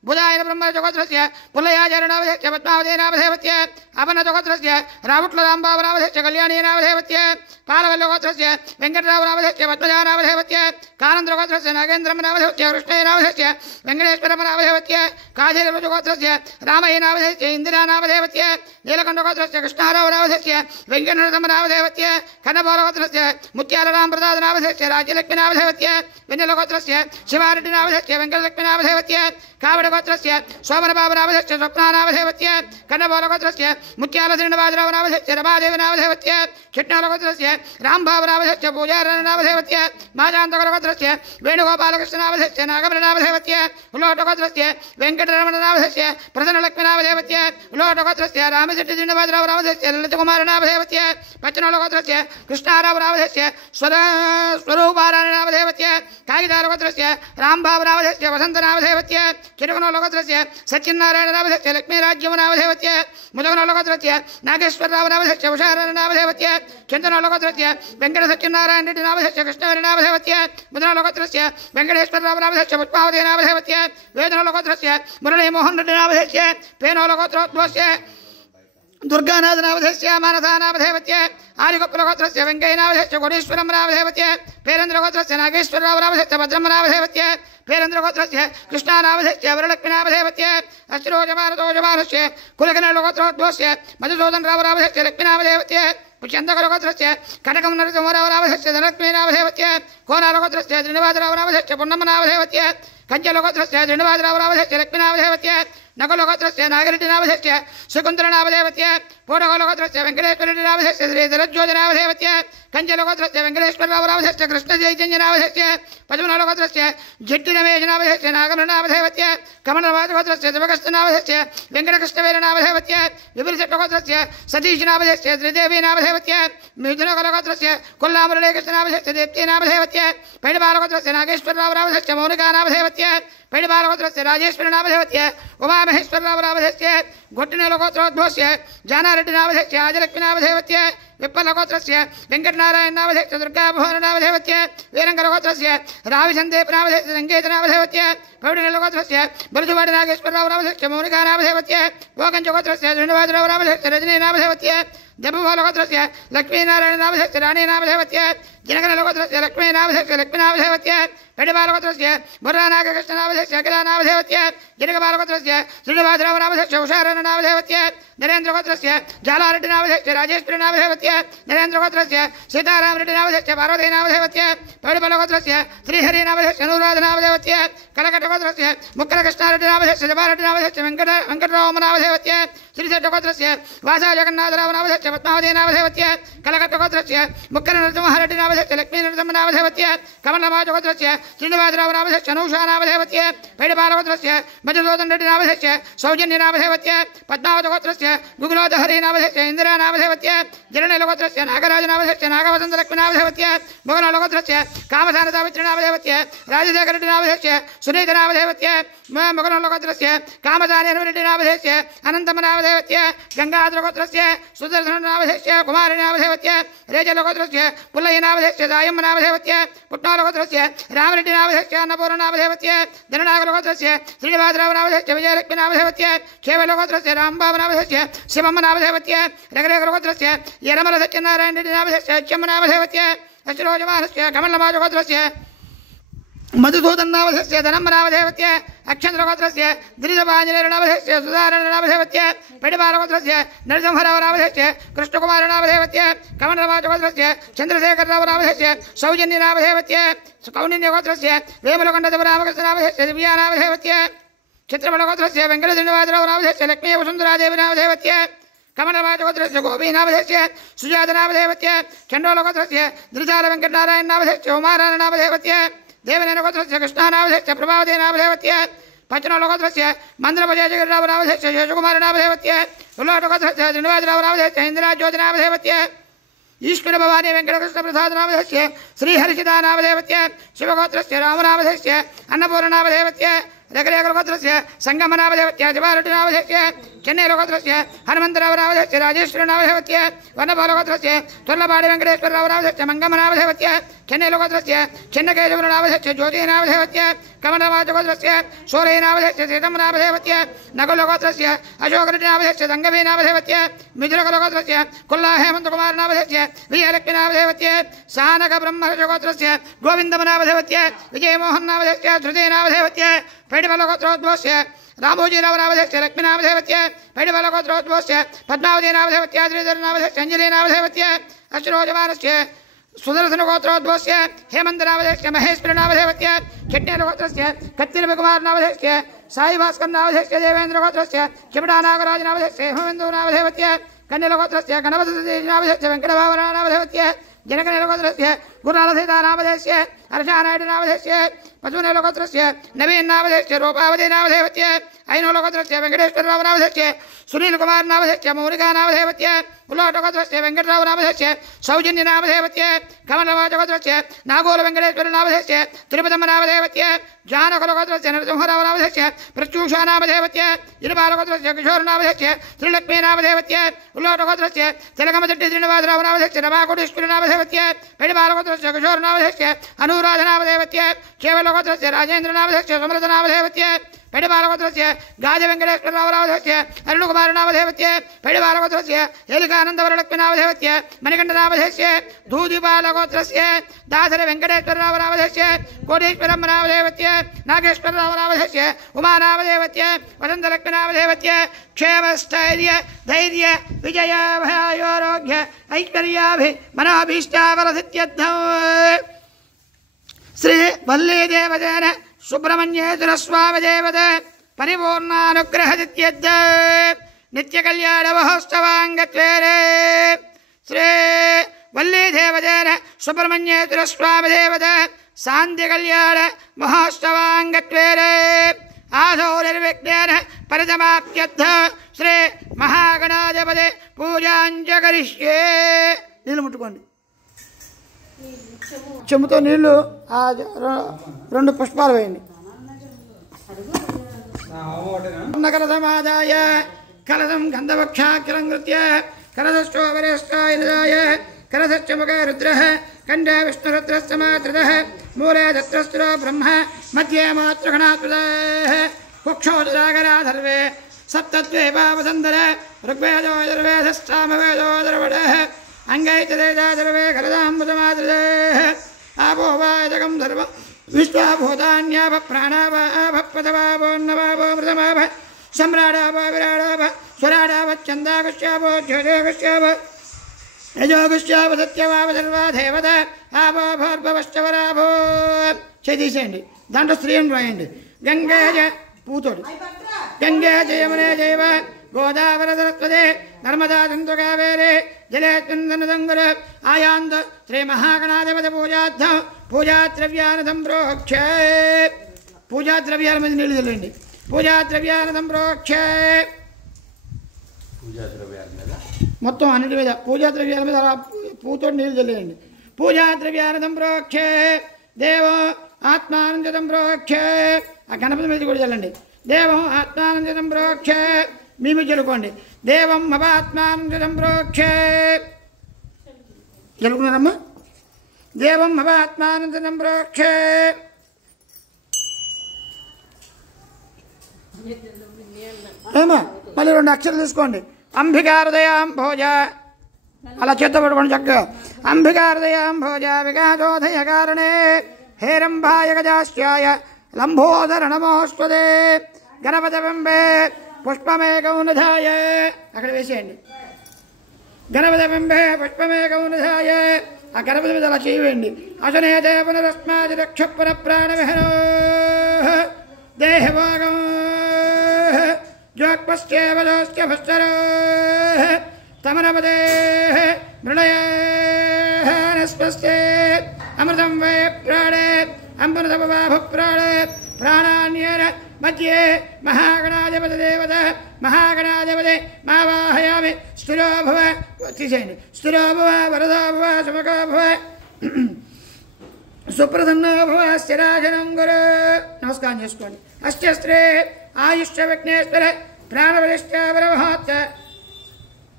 बुधायन ब्रह्मजगोत्रस्य पुल्लयाचरणामधेयस्य पद्मावतीनामधेयस्य अपनजगोत्रस्य रावुट्लराम्बावनामधेयस्य कल्याणीनामधेयस्य पालवल्लगोत्रस्य वेङ्कटरावनामधेयस्य पद्मजानामधेयस्य कानन्द्रगोत्रस्य नागेन्द्रमनामधेयस्य कृष्णेनामधेयस्य वेङ्कटेश्वरमनामधेयस्य काशीररुजगोत्रस्य रामयनामधेयस्य इन्दिरानामधेयस्य नीलकण्ठगोत्रस्य कृष्णारावनामधेयस्य वेङ्कटनरसमनामधेयस्य कन्नपोलगोत्रस्य मुत्यालरामप्रसादनामधेयस्य राज्यलक्ष्मीनामधेयस्य वेन्नलगोत्रस्य शिवारेड्डिनामधेयस्य वेङ्कटलक्ष्मीनामधेयस्य कावडगोत्रस्य सोमनबाबनामधेयस्य स्वप्नानामधेयस्य कन्नपोलगोत्रस्य मुत्यालश्रीनिवासरावनामधेयस्य रमादेवनामधेयस्य चिट्नालगोत्रस्य रामबाबनामधेयस्य पूजारनामधेयस्य माजान्तगोत्रस्य वेणुगोपालकृष्णनामधेयस्य नागमनामधेयस्य उल्लोटगोत्रस्य वेङ्कटरमणनामधेयस्य प्रसन्नलक्ष्मीनामधेयस्य उल्लोटगोत्रस्य रामशेट्टिश्रीनिवासरावनामधेयस्य ललितकुमारनामधेयस्य पच्चनोलगोत्रस्य कृष्णारावनामधेयस्य स्वरूपारायणनामधेयस्य कागितालगोत्रस्य रामबाबनामधेयस्य वसन्तनामधेयस्य चिरगुणोलगोत्रस्य सच्चिन्नारायणनामधेयस्य लक्ष्मीराज्यमनामधेयस्य मुदगुणोलगोत्रस्य नागेश्वररावनामधेयस्य उषारनामधेयस्य चिन्तनोलगोत्रस्य वेङ्कटसच्चिन्नारायणरेड्डिनामधेयस्य कृष्णवेणनामधेयस्य मुदगुणोलगोत्रस्य वेङ्कटेश्वररावनामधेयस्य पुष्पावतीनामधेयस्य वेदनोलगोत्रस्य मुरळीमोहनरेड्डिनामधेयस्य पेनोलगोत्रोद्भवस्य दुर्गानाथनामधेयस्य मानसानामधेयस्य आर्यगोपुलगोत्रस्य वेङ्कय्यनामधेयस्य कोटीश्वरमनामधेयस्य पेरेन्द्रगोत्रस्य नागेश्वररावनामधेयस्य भद्रमनामधेयस्य पेरेन्द्रगोत्रस्य कृष्णानामधेयस्य वरलक्ष्मीनामधेयस्य अश्रोजमानतोजमानस्य कुलकर्णगोत्रोद्भवस्य मधुसूदनरावनामधेयस्य लक्ष्मीनामधेयस्य पुष्यन्तकरगोत्रस्य कनकं नरसिंहरावनामधेयस्य धनलक्ष्मीनामधेयस्य कोनालगोत्रस्य श्रीनिवासरावनामधेयस्य पुन्नमनामधेयस्य कञ्चलगोत्रस्य श्रीनिवासरावनामधेयस्य लक्ष्मीनामधेयस्य नकुलगोत्रस्य नागरेड्डिनामधेयस्य शकुन्तलनामधेयस्य पोडगोलगोत्रस्य वेङ्कटेश्वररेड्डिनामधेयस्य श्रीधरज्योतिनामधेयस्य कञ्चलगोत्रस्य वेङ्कटेश्वररावनामधेयस्य कृष्णजयचन्द्रनामधेयस्य पद्मनालगोत्रस्य झट्टिरमेशनामधेयस्य नागमनामधेयस्य कमलवासगोत्रस्य शिवकस्तनामधेयस्य वेङ्कटकृष्णवेरनामधेयस्य विपुलशट्टगोत्रस्य सतीशनामधेयस्य श्रीदेवीनामधेयस्य मिथुनगोलगोत्रस्य कोल्लामुरळीकृष्णनामधेयस्य देप्तीनामधेयस्य पैडबालगोत्रस्य नागेश्वररावनामधेयस्य मौनिकानामधेयस्य पैडबालगोत्रस्य राजेश्वरनामधेयस्य उमामहेश्वररावनामधेयस्य घोट्टिनेलगोत्रोद्भवस्य जानारेड्डिनामधेयस्य आजलक्ष्मीनामधेयस्य विप्पलगोत्रस्य वेङ्कटनारायणनामधेयस्य दुर्गाभुवननामधेयस्य वीरङ्गलगोत्रस्य राविसन्देपनामधेयस्य सङ्केतनामधेयस्य प्रौढिनेलगोत्रस्य बलुजुवाडिनागेश्वररावनामधेयस्य मौनिकानामधेयस्य गोकञ्चगोत्रस्य श्रीनिवासरावनामधेयस्य रजनीनामधेयस्य जम्बुफलगोत्रस्य लक्ष्मीनारायणनामधेयस्य राणीनामधेयस्य जनगणलगोत्रस्य लक्ष्मीनामधेयस्य लक्ष्मीनामधेयस्य पेडबालगोत्रस्य मुर्रानागकृष्णनामधेयस्य अखिलानामधेयस्य गिरिगबालगोत्रस्य श्रीनिवासरावनामधेयस्य उषारनामधेयस्य नरेन्द्रगोत्रस्य जालारेड्डिनामधेयस्य राजेश्वरीनामधेयस्य नरेन्द्रगोत्रस्य सीतारामरेड्डिनामधेयस्य पार्वतीनामधेयस्य पेडबलगोत्रस्य श्रीहरिनामधेयस्य अनुराधनामधेयस्य कलकटगोत्रस्य मुक्कलकृष्णारेड्डिनामधेयस्य जबारेड्डिनामधेयस्य वेङ्कटरामनामधेयस्य श्रीशट्टगोत्रस्य वासाजगन्नाथरावनामधेयस्य నామధేవత్య పద్మావతి నామధేవత్య కలకట్టగోత్రస్య ముక్కర నరసింహారెడ్డి నామధేవత్య లక్ష్మీ నరసింహ నామధేవత్య కమలమాజగోత్రస్య శ్రీనివాసరావు నామధేవత్య అనూషా నామధేవత్య పైడిపాలగోత్రస్య మధుసూదన్ రెడ్డి నామధేవత్య సౌజన్య నామధేవత్య పద్మావతగోత్రస్య గుగులోదహరి నామధేవత్య ఇందిరా నామధేవత్య జననీలగోత్రస్య నాగరాజు నామధేవత్య నాగవసంత లక్ష్మీ నామధేవత్య ముగనలగోత్రస్య కామధాన సావిత్రి నామధేవత్య రాజశేఖర రెడ్డి నామధేవత్య సునీత నామధేవత్య ముగనలగోత్రస్య కామధాని రెడ్డి నామధేవత్య అనంతమ నామధేవత్య గంగాధరగోత్రస్య సుదర్శన నామధేవత్య కుమారి నామధేవత్య రేజలగోత్రస్య పుల్లయ్య నామధేవత్య దాయమ్మ నామధేవత్య పుట్నాలగోత్రస్య రామరెడ్డి నామధేవత్య అన్నపూర్ణ నామధేవత్య ధననాగలగోత్రస్య శ్రీనివాసరావు నామధేవత్య విజయలక్ష్మి నామధేవత్య కేవలగోత్రస్య రాంబాబు నామధేవత్య శివమ్మ నామధేవత్య రగరేగలగోత్రస్య యరమల సత్యనారాయణ రెడ్డి నామధేవత్య అచ్చమ్మ నామధేవత్య అశ్రోజమానస్య కమలమాజగోత్రస్య మధుసూదన్ నామధేవత్య ధనమ్మ నామధేవత్య అక్షంద్రగోత్రస్య గిరిజపాంజనేయ నామధేవత్య సుధారణ నామధేవత్య పెడిపాలగోత్రస్య నరసింహరావు నామధేవత్య కృష్ణకుమార నామధేవత్య కమలమాజగోత్రస్య చంద్రశేఖరరావు నామధేవత్య సౌజన్య నామధేవత్య కౌండిన్యగోత్రస్య వేములకొండ రామకృష్ణ నామధేవత్య దివ్యా నామధేవత్య చిత్రబలగోత్రస్య వెంకట శ్రీనివాసరావు నామధేవత్య లక్ష్మీ వసుంధరాదేవి నామధేవత్య కమలమాజగోత్రస్య గోపీ నామధేవత్య సుజాత నామధేవత్య చండోలగోత్రస్య దిరిజాల వెంకటనారాయణ నామధేవత్య ఉమారాయణ నామధేవత్య దేవనేనగోత్రస్య కృష్ణా నామధేవత్య ప్రభావతి నామధేవత్య పచ్చనోలగోత్రస్య మంద్రపజయగిరిరావు నామధేవత్య శేషకుమార నామధేవత్య ఉల్లాటగోత్రస్య శ్రీనివాసరావు నామధేవత్య ఇందిరాజ్యోతి నామధేవత్య ఈశ్వర భవానీ వెంకటకృష్ణ ప్రసాద నామధేవత్య శ్రీహరిషితా నామధేవత్య శివగోత్రస్య రామనామధేవత్య అన్నపూర్ణ నామధేవత్య రకరేకలగోత్రస్య సంగమ నామధేవత్య శివారెడ్డి నామధేవత్య చెన్నైలగోత్రస్య హనుమంతరావు నామధేవత్య రాజేశ్వరి నామధేవత్య వన్నపాలగోత్రస్య తొల్లపాడి వెంకటేశ్వరరావు నామధేవత్య మంగమ్మ నామధేవత్య చెన్నైలగోత్రస్య చిన్నకేశవుల నామధేవత్య జ్యోతి నామధేవత్య కమలమాజగోత్రస్య సూరయ్య నామధేవత్య సీతమ్మ నామధేవత్య నకులగోత్రస్య అశోకరెడ్డి నామధేవత్య దంగవీ నామధేవత్య మిథులకులగోత్రస్య కుల్లా హేమంతకుమార నామధేవత్య విజయలక్ష్మి నామధేవత్య సానక బ్రహ్మర్షగోత్రస్య గోవిందమ నామధేవత్య విజయమోహన్ నామధేవత్య ధృతి నామధేవత్య పైడిబలగోత్రోద్భవస్య రామోజీరావు నామధేవత్య లక్ష్మీ నామధేవత్య పైడిబలగోత్రోద్భవస్య పద్మావతి నామధేవత్య శ్రీధర నామధేవత్య అంజలి నామధేవత్య అశ్రోజమానస్య సుదర్శన గోత్రోద్భవస్య హేమంత నామధేవత్య మహేశ్వరి నామధేవత్య చెట్నేలగోత్రస్య కత్తిరకుమార్ నామధేవత్య సాయి భాస్కర్ నామధేవత్య దేవేంద్ర గోత్రస్య చిమటా నాగరాజ నామధేవత్య హేమందు నామధేవత్య కన్యలగోత్రస్య గణపతి నామధేవత్య వెంకటభావన నామధేవత్య जनकनेलगोत्रस्य गुरुनाथसीता नामधेयस्य हर्षानायडु नामधेयस्य पशुनेलगोत्रस्य नवीन नामधेयस्य रूपावती नामधेयस्य ऐनोलगोत्रस्य वेंकटेश्वरराव नामधेयस्य सुनील कुमार नामधेयस्य मौलिका नामधेयस्य उल्लाटगोत्रस्य वेंकटराव नामधेयस्य सौजन्य नामधेयस्य कमलवाचगोत्रस्य नागोल वेंकटेश्वर नामधेयस्य तिरुपतम्म नामधेयस्य जानकुलगोत्रस्य नरसिंहराव नामधेयस्य प्रत्यूषा नामधेयस्य इरुपालगोत्रस्य किशोर नामधेयस्य श्रीलक्ष्मी नामधेयस्य उल्लाटगोत्रस्य तिलकमदट्टि श्रीनिवासराव नामधेयस्य रमाकोटेश्वरी नामधेयस्य पेडिपालगोत्रस्य किशोर नामधेयस्य अनुराध नामधेयस्य केवलगोत्रस्य राजेन्द्र नामधेयस्य समृत नामधेयस्य पेडिपालगोत्रस्य गाज वेंकटेश्वरराव नामधेयस्य अरुणकुमार नामधेयस्य पेडिपालगोत्रस्य एलिकानंदवरलक्ष्मी नामधेयस्य मणिकंठ नामधेयस्य धूदिपालगोत्रस्य दासर वेंकटेश्वरराव नामधेयस्य कोटेश्वरम नामधेयस्य नागेश्वरराव नामधेयस्य उमा नामधेयस्य वसंतलक्ष्मी नामधेयस्य क्षेमस्थैर्य धैर्य विजय भयायोरोग्य ऐश्वर्याभि मनोभीष्टावरसिद्ध्यर्थं श्री वल्ली देवसेन सुब्रह्मण्येश्वर स्वामी देवत परिपूर्णानुग्रहसिद्ध्यर्थ नित्य कल्याण महोत्सवांगत्वेरे श्री वल्ली देवसेन सुब्रह्मण्येश्वर स्वामी देवत शांति कल्याण महोत्सवांगत्वेरे आदौ निर्विघ्नेन परिसमाप्त्यर्थ श्री महागणाधिपति पूजांच करिष्ये నీళ్ళు ముట్టుకోండి చెంబుతో నీళ్లు రెండు పుష్పాలు వేయండి కలసమాదాయ కలసం గంధవక్షాకిలంకృత్య కలసోపరిష్టాయ కలసముఖే రుద్ర కంఠే విష్ణురుద్రస్తమాతృతః మూలే దత్రస్త్రో బ్రహ్మ మధ్యే మాతృగణాతృత కుక్షోజాగరా సర్వే సప్తద్వైపావసంధర ఋగ్వేదో యజుర్వేదశ్చామవేదో ద్రవడః अंगैतरेजा सर्वे खलदामृतमातृते आपो वाचकं सर्वं विश्वाभूतान्याभ प्राणाभ पदवाभोन्नवाभ मृतमाभ सम्राडाभ विराडाभ स्वराडाभ चन्दागस्याभ ज्योतिगस्याभ यजोगस्याभ सत्यवाभ सर्वा देवत आपो भोर्भवश्चवराभो చేసేయండి దాంట్లో స్త్రీ అని రాయండి గంగే పూతోడు గంగే జయమునే జయవ గోదావరి సరస్వతి నర్మదా సింధు కావేరి జలేస్మిన్ ఆయాంతు శ్రీ మహాగణాధిపతి పూజార్థం పూజాద్రవ్యాన్ని సంప్రోక్షే. పూజాద్రవ్యాల మీద నీళ్ళు చల్లండి. పూజాద్రవ్యాన్ని సంప్రోక్షే. మొత్తం అన్నిటి మీద పూజాద్రవ్యాల మీద అలా పూతో నీళ్ళు చల్లేయండి. పూజాద్రవ్యాన్ని సంప్రోక్షే. దేవం ఆత్మానంద సంప్రోక్షే. ఆ గణపతి మీద కూడా చల్లండి. దేవం ఆత్మానంద సంప్రోక్షే. మీ మీద చల్లుకోండి. దేవం అవాత్మానంద సంప్రోక్షే. చల్లుకున్నారమ్మా? దేవం అవాత్మానంద సంప్రోక్షే. ఏమా మళ్ళీ 2 అక్షరాలు తీసుకోండి. అంబికాహృదయాం భోజ అలా చేత పట్టుకోండి చక్కగా. అంబికాహృదయాం భోజ వికాసోదయ కారణే హేరంభాయ గజాశ్చాయ లంబోదర నమోస్తుతే. గణపతి బింబే పుష్పమేకం నిధాయ. అక్కడ వేసేయండి. గణపతి బింబే పుష్పమేకం నిధాయ. ఆ గణపతి మీద అలా చేయవేయండి. అసనేతే పునరస్మాది రక్ష పునః ప్రాణవిహనో దేహభాగం జోక్పశ్చేవదోస్య భస్తరో తమనపదే మృణయస్పస్తే అమృతం వై ప్రాణే అమృతమవాభు ప్రాణే ప్రాణాన్యేన మధ్యే మహాగణాధిపతి దేవత మహాగణాధిపతి మావాహయామి. స్థిరో భవ తీసేయండి. స్థిరో భవ వరదో భవ సుముఖో భవ సుప్రసన్నో భవ స్థిరాజనం గురు. నమస్కారం చేసుకోండి. అస్త్రే ఆయుష్య విఘ్నేశ్వర ప్రాణబలిష్టావరమహోత్త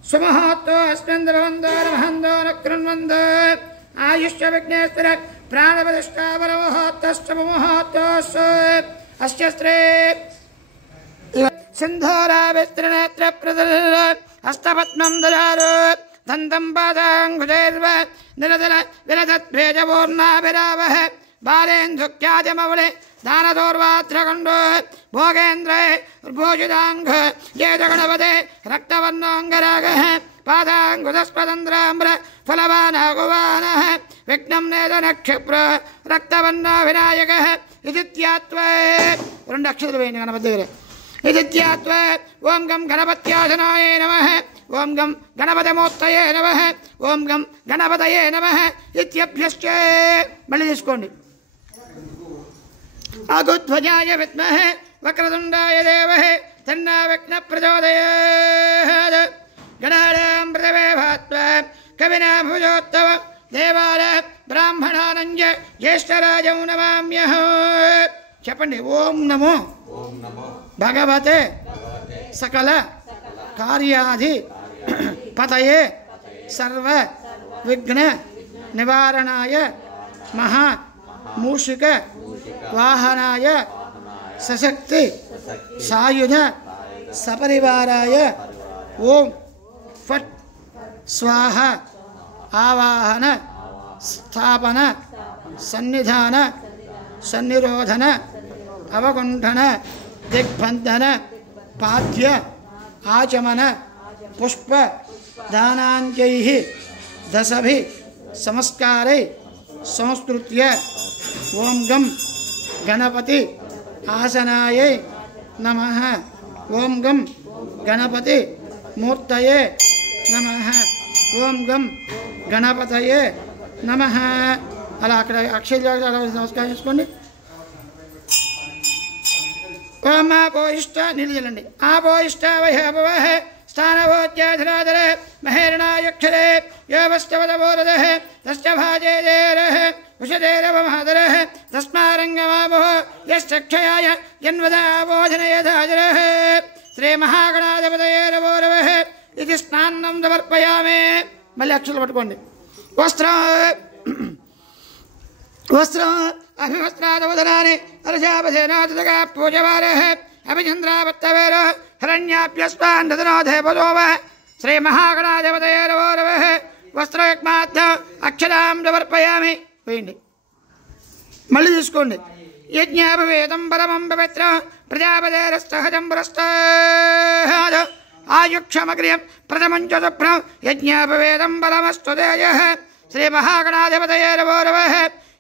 సుమహోత్తో అస్మిన్ భవంతో నమహంతో నకృణ్వంతో. ఆయుష్య విఘ్నేశ్వర ప్రాణబలిష్టావరమహోత్తమహోత్తో అస్త్రే సింధూరావిస్త్రనేత్ర ప్రదర్ హస్తపద్మం దదారు దంతం పాదాంగుజైర్వ నిరదల విరదద్భేజపూర్ణాభిరావః బాలేందుఖ్యాతిమవళి దానదోర్వాత్రకండో భోగేంద్రే భోజిదాంఘ జేతగణపతే రక్తవర్ణోంగరాగః పాదాంగుదస్పదంద్రామ్ర ఫలవానాగువానః విఘ్నం నేద నక్షప్ర రక్తవర్ణో వినాయకః. ఇది త్యాత్వే 2 అక్షరాలు వేయండి గణపతి దగ్గర. ఇది త్యాత్వే ఓం గం గణపత్యాసనాయ నమః. ఓం గం గణపతిమూర్తయే నమః. ఓం గం గణపతయే నమః ఇత్యభ్యశ్చ. మళ్ళీ తీసుకోండి. ఆగుధ్వజాయ విద్మహే వక్రతుండాయ దేవహే తన్నో విఘ్నః ప్రచోదయాత్. గణానాం ప్రథమే భాత్వ కవినా భుజోత్తమ దేవాల బ్రాహ్మణానంజ జ్యేష్ఠరాజం నమామ్యహం. చెప్పండి. ఓం నమో భగవతే సకల కార్యాధి పతయే సర్వ విఘ్న నివారణాయ మహా మూషిక వాహనాయ సశక్తి సాయుధ సపరివారాయ ఓం ఫట్ స్వాహ. ఆవాహన స్థాపన సన్నిధాన సన్నిరోధన అవగుంఠన దిగ్బంధన పాద్య ఆచమన పుష్ప దానాంజైః దశభి సంస్కారై సంస్కృత్య ఓం గం గణపతి ఆసనాయై నమః. ఓం గం గణపతి మూర్తయే నమః. ఓం గం గణపతయే నమః. అలా అక్కడ అక్షరాలు అలా నమస్కారం చేసుకోండి. ఓం ఆపోయిష్ట నిలిచలండి. ఆపోయిష్ట వహ స్థానభోజ్యాధరాధర మహేరణాయక్షరే యోవస్తవదమోరదః తస్య భాజేదేరః ఉషదేరవమహాదరః తస్మారంగమామో యశ్చక్షయాయ యన్వదాబోధనయధాజరః. శ్రీ మహాగణాధిపతయే నమో నమః. ఇది స్నాన్నం సమర్పయామి. మళ్ళీ అక్షరాలు పట్టుకోండి. వస్త్రం అభివస్త్రాదవదనాన్ని అర్జాపసేనాథగా పూజవారః అభిచంద్రావత్తవేర హిరణ్యాభ్యస్వాన్ దదనాథేపదోవ. శ్రీ మహాగణాధిపతయే నమో నమః. వస్త్రయుగ్మార్థం అక్షరాం సమర్పయామి. వేయండి. మళ్ళీ తీసుకోండి. యజ్ఞాపవేదం పరమం పవిత్రం ప్రజాపతేరస్తహజం పురస్తాద్ ఆయుక్షమగ్రియం ప్రథమం చ శుభ్రం యజ్ఞాపవేదం బలమస్తు తేజః. శ్రీ మహాగణాధిపతయే నమో నమః.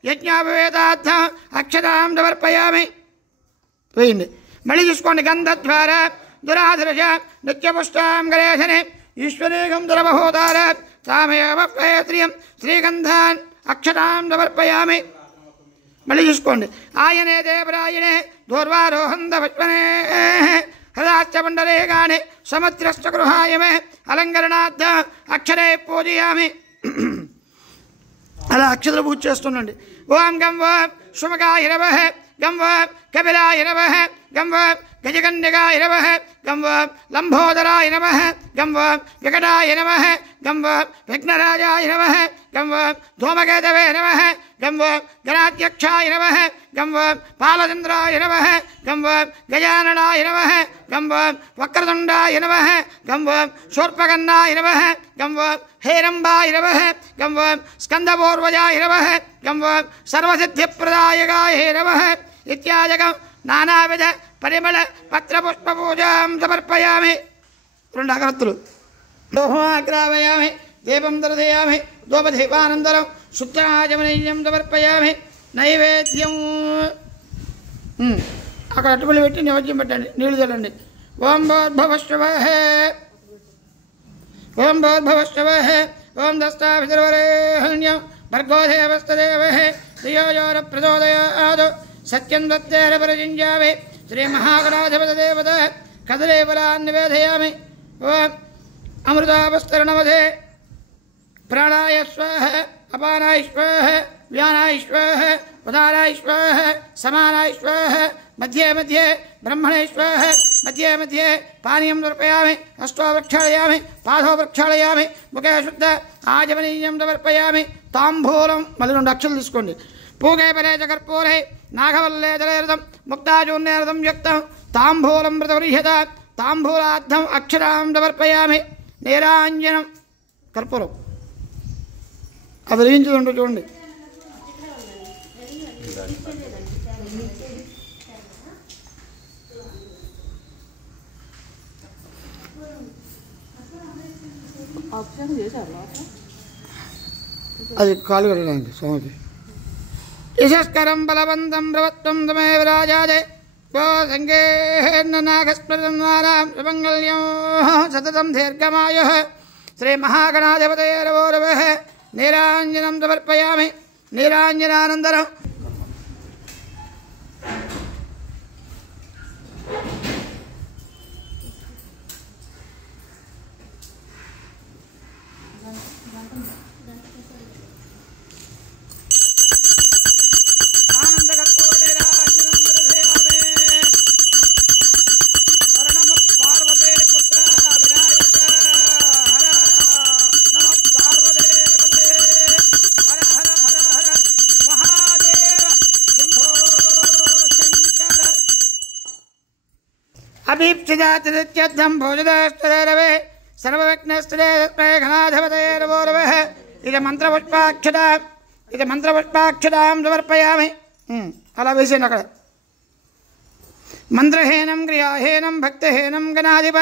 యజ్ఞాపవేదార్థం అక్షరాం సమర్పయామి. వేయండి. మళ్ళీ చూసుకోండి. గంధద్వార దురాధృశ నిత్యపుష్టాం గరేశనే ఈశ్వరీగం దురవహోతార తామేవ ప్రయత్రియం శ్రీగంధాన్ అక్షతాం సమర్పయామి. మళ్ళీ చూసుకోండి. ఆయనే దేవరాయణే దూర్వారోహంద పుష్పనే హృదాశ్చ మండలే గానే సముద్రశ్చ గృహాయ మే అలంకరణార్థ అక్షరే పూజయామి. అలా అక్షతలు పూజ చేస్తుండండి. ఓం గం ఓం సుమగాయ నమః, గం ఓం కపిలాయ నమః, గం ఓం గజకన్యకాయ నమః, గం ఓం లంబోదరాయ నమః, గం ఓం వికటాయ నమః, గం ఓం విఘ్నరాజాయ నమః, గం ఓం ధూమకేతవే నమః, గం ఓం గణాధ్యక్షాయ నమః, గం ఓం పాలచంద్రాయ నమః, గం ఓం గజాననాయ నమః, గం ఓం వక్రతుండాయ నమః, గం ఓం శూర్పకర్ణాయ నమః, గం ఓం హేరంబాయ నమః, గం ఓం స్కందపూర్వజాయ నమః, గం ఓం సర్వసిద్ధిప్రదాయకాయ నమః ఇత్యాదికం నానావిధ పరిమళ పత్రపుష్పపూజాం సమర్పయామి. 2 అగరత్తులు దోహమాగ్రావయామి. దీపం దర్శయామి. ధూపదీపానంతరం శుద్ధాచమనీయం సమర్పయామి. నైవేద్యం అక్కడ అట్టుపల్లి పెట్టి నైవేద్యం పెట్టండి. నీళ్లు చల్లండి. ఓం భోర్భవశ్రవః, ఓం భోర్భవశ్రవః, ఓం దస్తాభిర్వరేణ్యం భర్గోదేవస్తదేవః ధియోయోన ప్రచోదయాత్ సత్యం దత్తేన పరిజింజామి. శ్రీ మహాగణాధిపతిదేవత కదలీఫలాన్ నివేదయామి. ఓం అమృతాపస్తరణమధే ప్రాణాయ స్వాహ, అపానాయ స్వాహ, వ్యానాయ స్వాహ, ఉదానాయ స్వాహ, సమానాయ స్వాహ, మధ్యే మధ్యే బ్రహ్మణే స్వాహ, మధ్యే మధ్యే పానీయం సమర్పయామి. హస్తో ప్రక్షాళయామి, పాదో ప్రక్షాళయామి, ముఖే శుద్ధ ఆజమనీయం సమర్పయామి. తాంబూలం మళ్ళీ 2 అక్షలు తీసుకోండి. పూగే పరే చ కర్పూరే నాగవల్లే జలేరథం ముక్తాచూర్ణేరథం యుక్తం తాంబూలం ప్రతిగృహ్యత. తాంబూలార్థం అక్షరాం సమర్పయామి. నీరాంజనం కర్పూరం అది వెలిగించుకుంటూ చూడండి. అది కాలు కట్టడానికి స్వామికి. యశస్కరం బలవంతం ప్రవత్వం తమే విరాజాదే గో సంగేర్ణ నాగస్మృతం నారాం సుమంగళ్యం సతతం దీర్ఘమాయుః. శ్రీ మహాగణాధిపతయే నమో నమః. నీరాంజనం సమర్పయామి. నీరాంజనానందరం అభీప్సిదాతిథ్యర్థం భోజదాస్తరే రవే సర్వవిఘ్నస్తరే తస్మై గణాధిపతయే నమో నమః. ఇది మంత్రపుష్పాక్షతాం సమర్పయామి. అలా వేసేయండి అక్కడ. మంత్రహీనం క్రియాహీనం భక్తిహీనం గణాధిప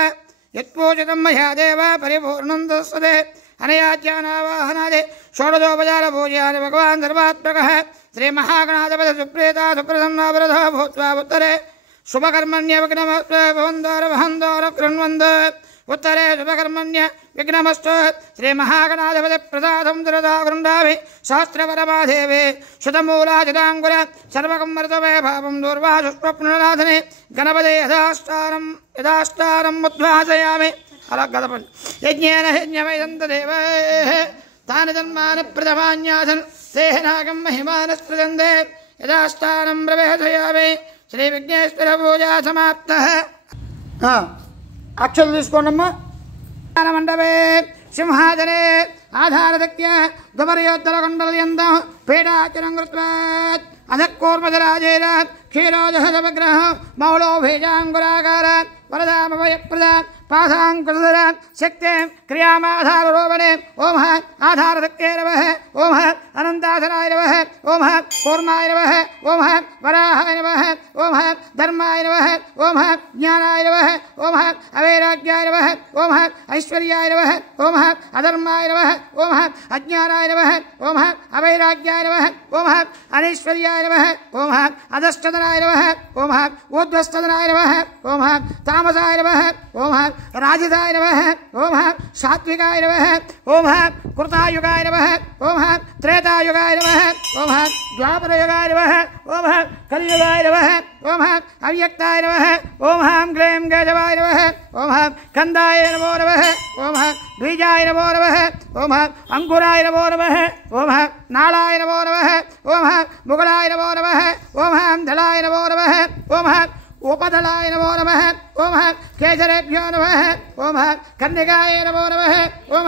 యత్పూజితం మయా దేవ పరిపూర్ణం తస్సదే. అనయాజ్ఞానావాహనాది షోడశోపచార పూజయాని భగవాన్ సర్వాత్మకః. శ్రీ మహాగణాధిపతి సుప్రీత సుప్రసన్నావరధో భూత్వా ఉత్తరే శుభకర్మణ్య విఘ్నమస్వందోర కృణ్వంద ఉత్తరే శుభకర్మణ్య విఘ్నమస్తు. శ్రీ మహాగణాధిపతి ప్రసాదం దురదా గృండామి సహస్రవరమాదేవి శతమూలాజితాంగుర సర్వకమ్మృతమే భావం దూర్వాసుష్పపునరాధనే గణపతి యథాష్టానం ఉద్వాసయామి. అలా గణపతి యజ్ఞేన యజ్ఞమయంతదేవ తాని జన్మాని ప్రథమాన్యాసన్ దేహనాగం మహిమానస్పృజందే యథాష్టానం ప్రవేశయామి. శ్రీ విఘ్నేశ్వర పూజా సమాప్త. అక్షలు తీసుకోండమ్మా. మండపే సింహాసనే ఆధారశక్త్య దుపర్యోత్తర కుండలయంతం పీఠాచనం కృత్వా అధకూర్మజరాజేన క్షీరోదహ విగ్రహ మౌళో భేజాంగురాకార వరదామభయప్రద పాశాంకుశధర శక్తే క్రియామాధారరోపణే ఓం ఆధారశక్తే నమః ఓం అనంతాసనాయ నమః ఓం కూర్మాయ నమః ఓం వరాహాయ నమః ఓం ధర్మాయ నమః ఓం జ్ఞానాయ నమః ఓం అవైరాగ్యాయ నమః ఓం ఐశ్వర్యాయ నమః ఓం అధర్మాయ నమః ఓం అజ్ఞానాయ నమః ఓం అవైరాగ్యాయ నమః ఓం అనైశ్వర్యాయ నమః ఓం అధస్తదనాయ నమః ఓం ఊర్ధ్వస్తదనాయ నమః ఓం తామసాయ నమః ఓం రాజసాయ నమః ఓం సాత్వికాయ నమః ఓం కృతాయుగాయ నమః ఓం త్రేతాయుగాయ నమః ఓం ద్వాపరయుగాయ నమః ఓం కలియుగాయ నమః ఓం అవ్యక్తాయ నమః ఓం గ్లేం గజవాయ నమః ఓం కందాయ నమో నమః ఓం ద్విజాయ నమో నమః ఓం అంకురాయ నమో నమః ఓం నాళాయ నమో నమః ఓం ముగుళాయ నమో నమః ఓం దళాయ నమో నమః ఓం ఉపదళాయ నమో నమః ఓం కేసరేభ్యో నమః ఓం కన్నికాయ నమో నమః ఓం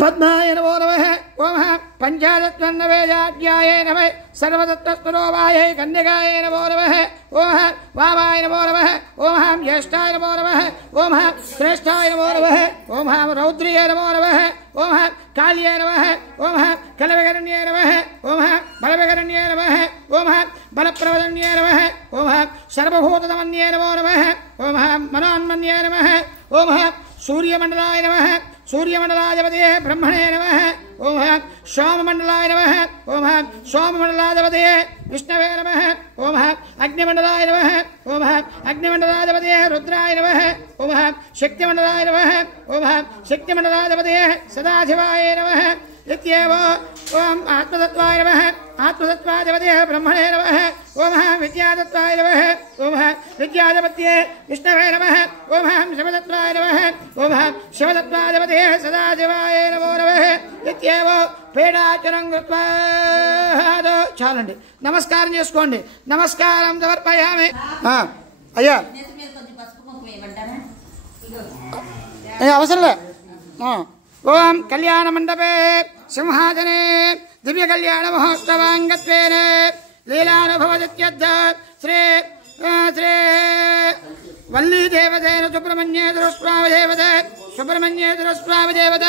పద్మాయ నమో నమః ఓం పంచాదత్వన్నవేదాధ్యాయ నమః సర్వదత్తస్వరూపాయ కన్యకాయ నమో నమః ఓం వామాయ నమో నమః ఓం జ్యేష్ఠాయ నమో నమః ఓం శ్రేష్ఠాయ నమో నమః ఓం రౌద్రియ నమో నమః ఓం కాళ్యే నమః ఓం కలవికరణ్యే నమః ఓం బలవికరణ్యే నమః ఓం బలప్రవదన్యే నమః ఓం సర్వభూతదమన్యే నమో నమః ఓం మనోన్మన్యే నమః ఓం సూర్యమండలాయ నమః సూర్యమండలాధిపతయే బ్రహ్మణే నమః ఓం సోమమండలాయ నమః ఓం సోమమండలాధిపతయే విష్ణవే నమః ఓం అగ్నిమండలాయ నమః ఓం అగ్నిమండలాధిపతయే రుద్రాయ నమః ఓం శక్తిమండలాయ నమః ఓం శక్తిమండలాధిపతయే సదాశివాయ నమః ఇత్యేవ ఓం ఆత్మతత్వాయ నమః ఆత్మతత్వాధిపతయే బ్రహ్మణే నమః ఓం విద్యాతత్వాయ నమః ఓం విద్యాధిపతయే విష్ణవే నమః ఓం శివతత్వాయ నమః ఓం శివతత్వాధిపతయే సదాశివాయ నమో నమః ఇత్యేవ పేడాచరం కృత్వా చాలండి నమస్కారం చేసుకోండి నమస్కారం సమర్పయామి అయ్యా అవసరంలే ఓం కళ్యాణ మండపే సింహాసనే దివ్య కళ్యాణ మహోత్సవాంగత్వేన లీలానుభవత్యర్థ శ్రీ శ్రీ వల్లీ దేవతేన సుబ్రహ్మణ్యేశ్వర స్వామి దేవత సుబ్రహ్మణ్యేశ్వర స్వామి దేవత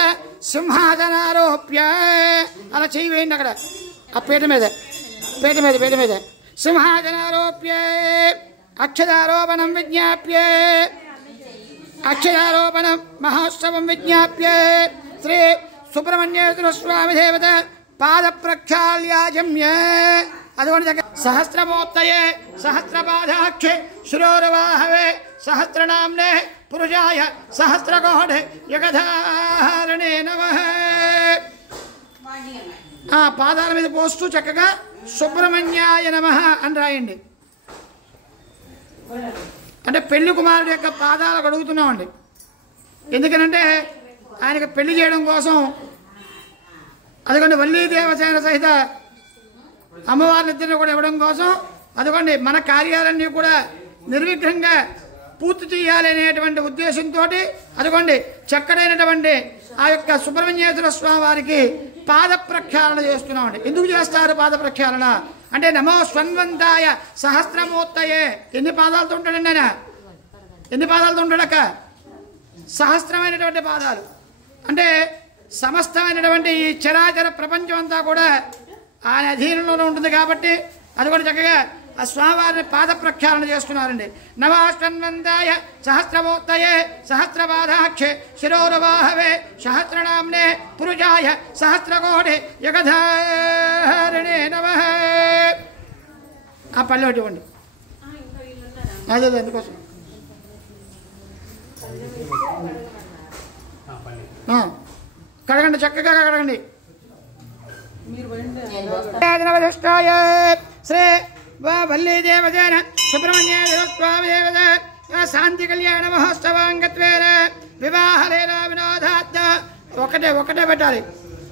సింహాసనారోప్య అలా చెయ్యి వేయండి అక్కడ ఆ పీట మీద సింహాసనారోప్య అక్షదారోపణం విజ్ఞాప్య అక్షరారోపణ మహోత్సవం విజ్ఞాప్య శ్రీ సుబ్రహ్మణ్యేశ్వర స్వామి దేవత పాద ప్రక్షాళ్యాజమ్య അതുകൊണ്ട് സഹസ്രമൂർത്തയേ സഹസ്രപാദാക്ഷേ ശിരോരവാഹവേ സഹസ്രനാംനേ പുരുഷായ സഹസ്രകോടെ യഗധാരണേ നമഃ. ఆ పాదాల మీద పోస్తూ చక్కగా సుబ్రహ్మణ్యాయ నమః అని రాయండి. అంటే పెళ్లి కుమారుడు యొక్క పాదాలు కడుగుతున్నామండి. ఎందుకనంటే ఆయనకు పెళ్లి చేయడం కోసం, అదిగోండి వల్లీ దేవసేన సహిత అమ్మవారిని ఇద్దరిని కూడా ఇవ్వడం కోసం, అదిగోండి మన కార్యాలన్నీ కూడా నిర్విఘ్నంగా పూర్తి చేయాలి అనేటువంటి ఉద్దేశంతో అదిగోండి చక్కడైనటువంటి ఆ యొక్క సుబ్రహ్మణ్యేశ్వర స్వామి వారికి పాద ప్రక్షాళన చేస్తున్నామండి. ఎందుకు చేస్తారు పాద ప్రక్షాళన అంటే నమో స్వన్వంతాయ సహస్రమూర్తయే. ఎన్ని పాదాలతో ఉంటాడండి ఆయన? ఎన్ని పాదాలతో ఉంటాడక్క? సహస్రమైనటువంటి పాదాలు. అంటే సమస్తమైనటువంటి ఈ చరాచర ప్రపంచం అంతా కూడా ఆయన అధీనంలోనే ఉంటుంది కాబట్టి అది కూడా చక్కగా ఆ స్వామివారిని పాద ప్రక్షాళన చేస్తున్నారండి. నమాస్వన్వంతాయ సహస్రమూర్తయే సహస్రపాదాక్షే శిరోరవాహవే సహస్రనామ్నే పురుషాయ సహస్రకోటి యుగధారిణే నమః. ఆ పల్లె ఇవ్వండి. అదే అందుకోసం కడగండి, చక్కగా కడగండి. శ్రీ వల్లీ దేవసేన సుబ్రహ్మణ్యేశ్వర స్వామి దేవత శాంతి కళ్యాణ మహోత్సవాంగత్వేన వివాహలేన వినోదార్థ ఒకటే పెట్టాలి.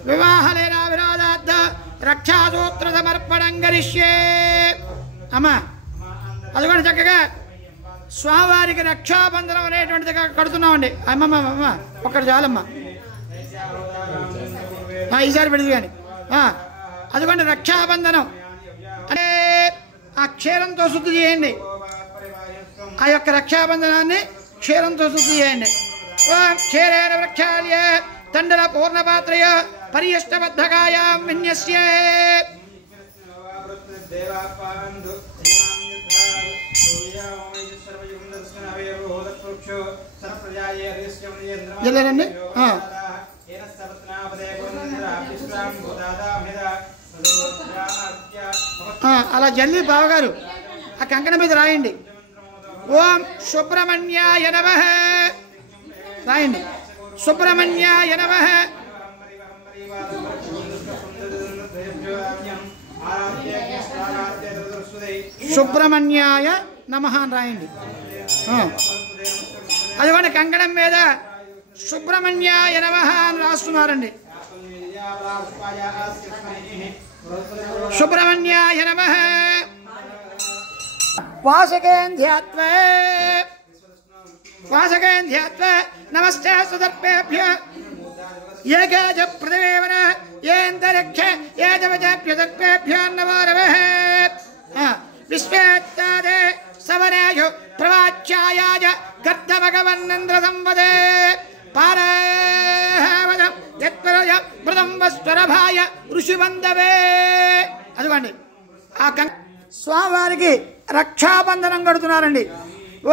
వివాహలేన వినోదార్థ రక్షాసూత్ర సమర్పణం కరిష్యే. అమ్మా అదిగోండి చక్కగా స్వామివారికి రక్షాబంధనం అనేటువంటిది కడుతున్నామండి. అమ్మమ్మ ఒక్కటి చాలమ్మా, ఈసారి పెడితే కానీ. అదిగోండి రక్షాబంధనం అంటే ఆ క్షీరంతో శుద్ధి చేయండి. ఆ యొక్క రక్షాబంధనాన్ని క్షీరంతో శుద్ధి చేయండి. ఓం క్షీరేణ వృక్షాల్య తండల పూర్ణపాత్రయ పర్యష్టబద్ధకాయాం విన్యస్య. జల్లేనండి. అలా జల్లి బావగారు ఆ కంకణ మీద రాయండి. ఓం సుబ్రహ్మణ్యాయ నమః రాయండి. సుబ్రహ్మణ్యాయ నమః. సుబ్రహ్మణ్యాయ నమః అని రాయండి. అదిగోండి కంకణం మీద సుబ్రహ్మణ్యాయ నమః అని రాస్తున్నారండి. సుబ్రహ్మణ్యాయ నమః. వాసకేంధ్యాత్వే నమస్తే సుదర్పేభ్య ఏకేజ పృథివేవన ఏంతరిక్ష ఏజవజప్యదర్పేభ్యో నమో నమః. విశ్వేత్తాదే సవనేషు ప్రవాచ్యాయాయ గర్ధభగవన్నింద్ర సంవదే పారవదం యత్పరయ మృదం వస్వరభాయ ఋషివందవే. అదిగోండి ఆ స్వామివారికి రక్షాబంధనం కడుతున్నారండి.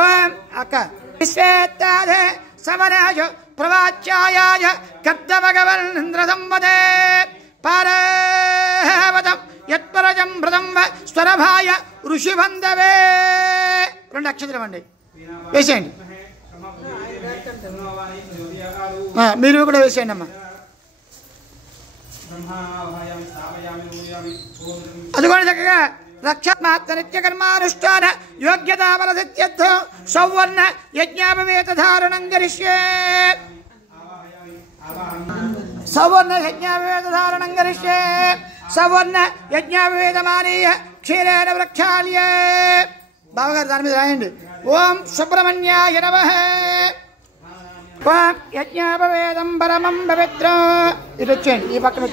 ఓం అక్క విశ్వేత్తాదే సవనేషు ప్రవాచ్యాయాయ గర్ధభగవన్నింద్ర సంవదే పారవదం యత్పరజం మృదం స్వరభాయ ఋషివందవే. 2 అక్షరాలు అండి వేసేయండి. మీరు కూడా వేసేయండి అమ్మా. అదిగోండి చక్కగా రక్షాత్మాత్మ నిత్యకర్మానుష్ఠాన యోగ్యతాబలసిద్ధ్యర్థం సౌవర్ణ యజ్ఞాపవేత ధారణం కరిష్యే. సౌవర్ణ యజ్ఞాపవేత ధారణం కరిష్యే. సౌవర్ణ యజ్ఞాపవేదమానీయ క్షీరేణ వృక్షాల్య. బావగారు దాని మీద రాయండి. ఓం సుబ్రహ్మణ్యాయ నమః. ఓం యజ్ఞాపవేదం పరమం పవిత్రం. ఇది వచ్చేయండి ఈ పక్కన.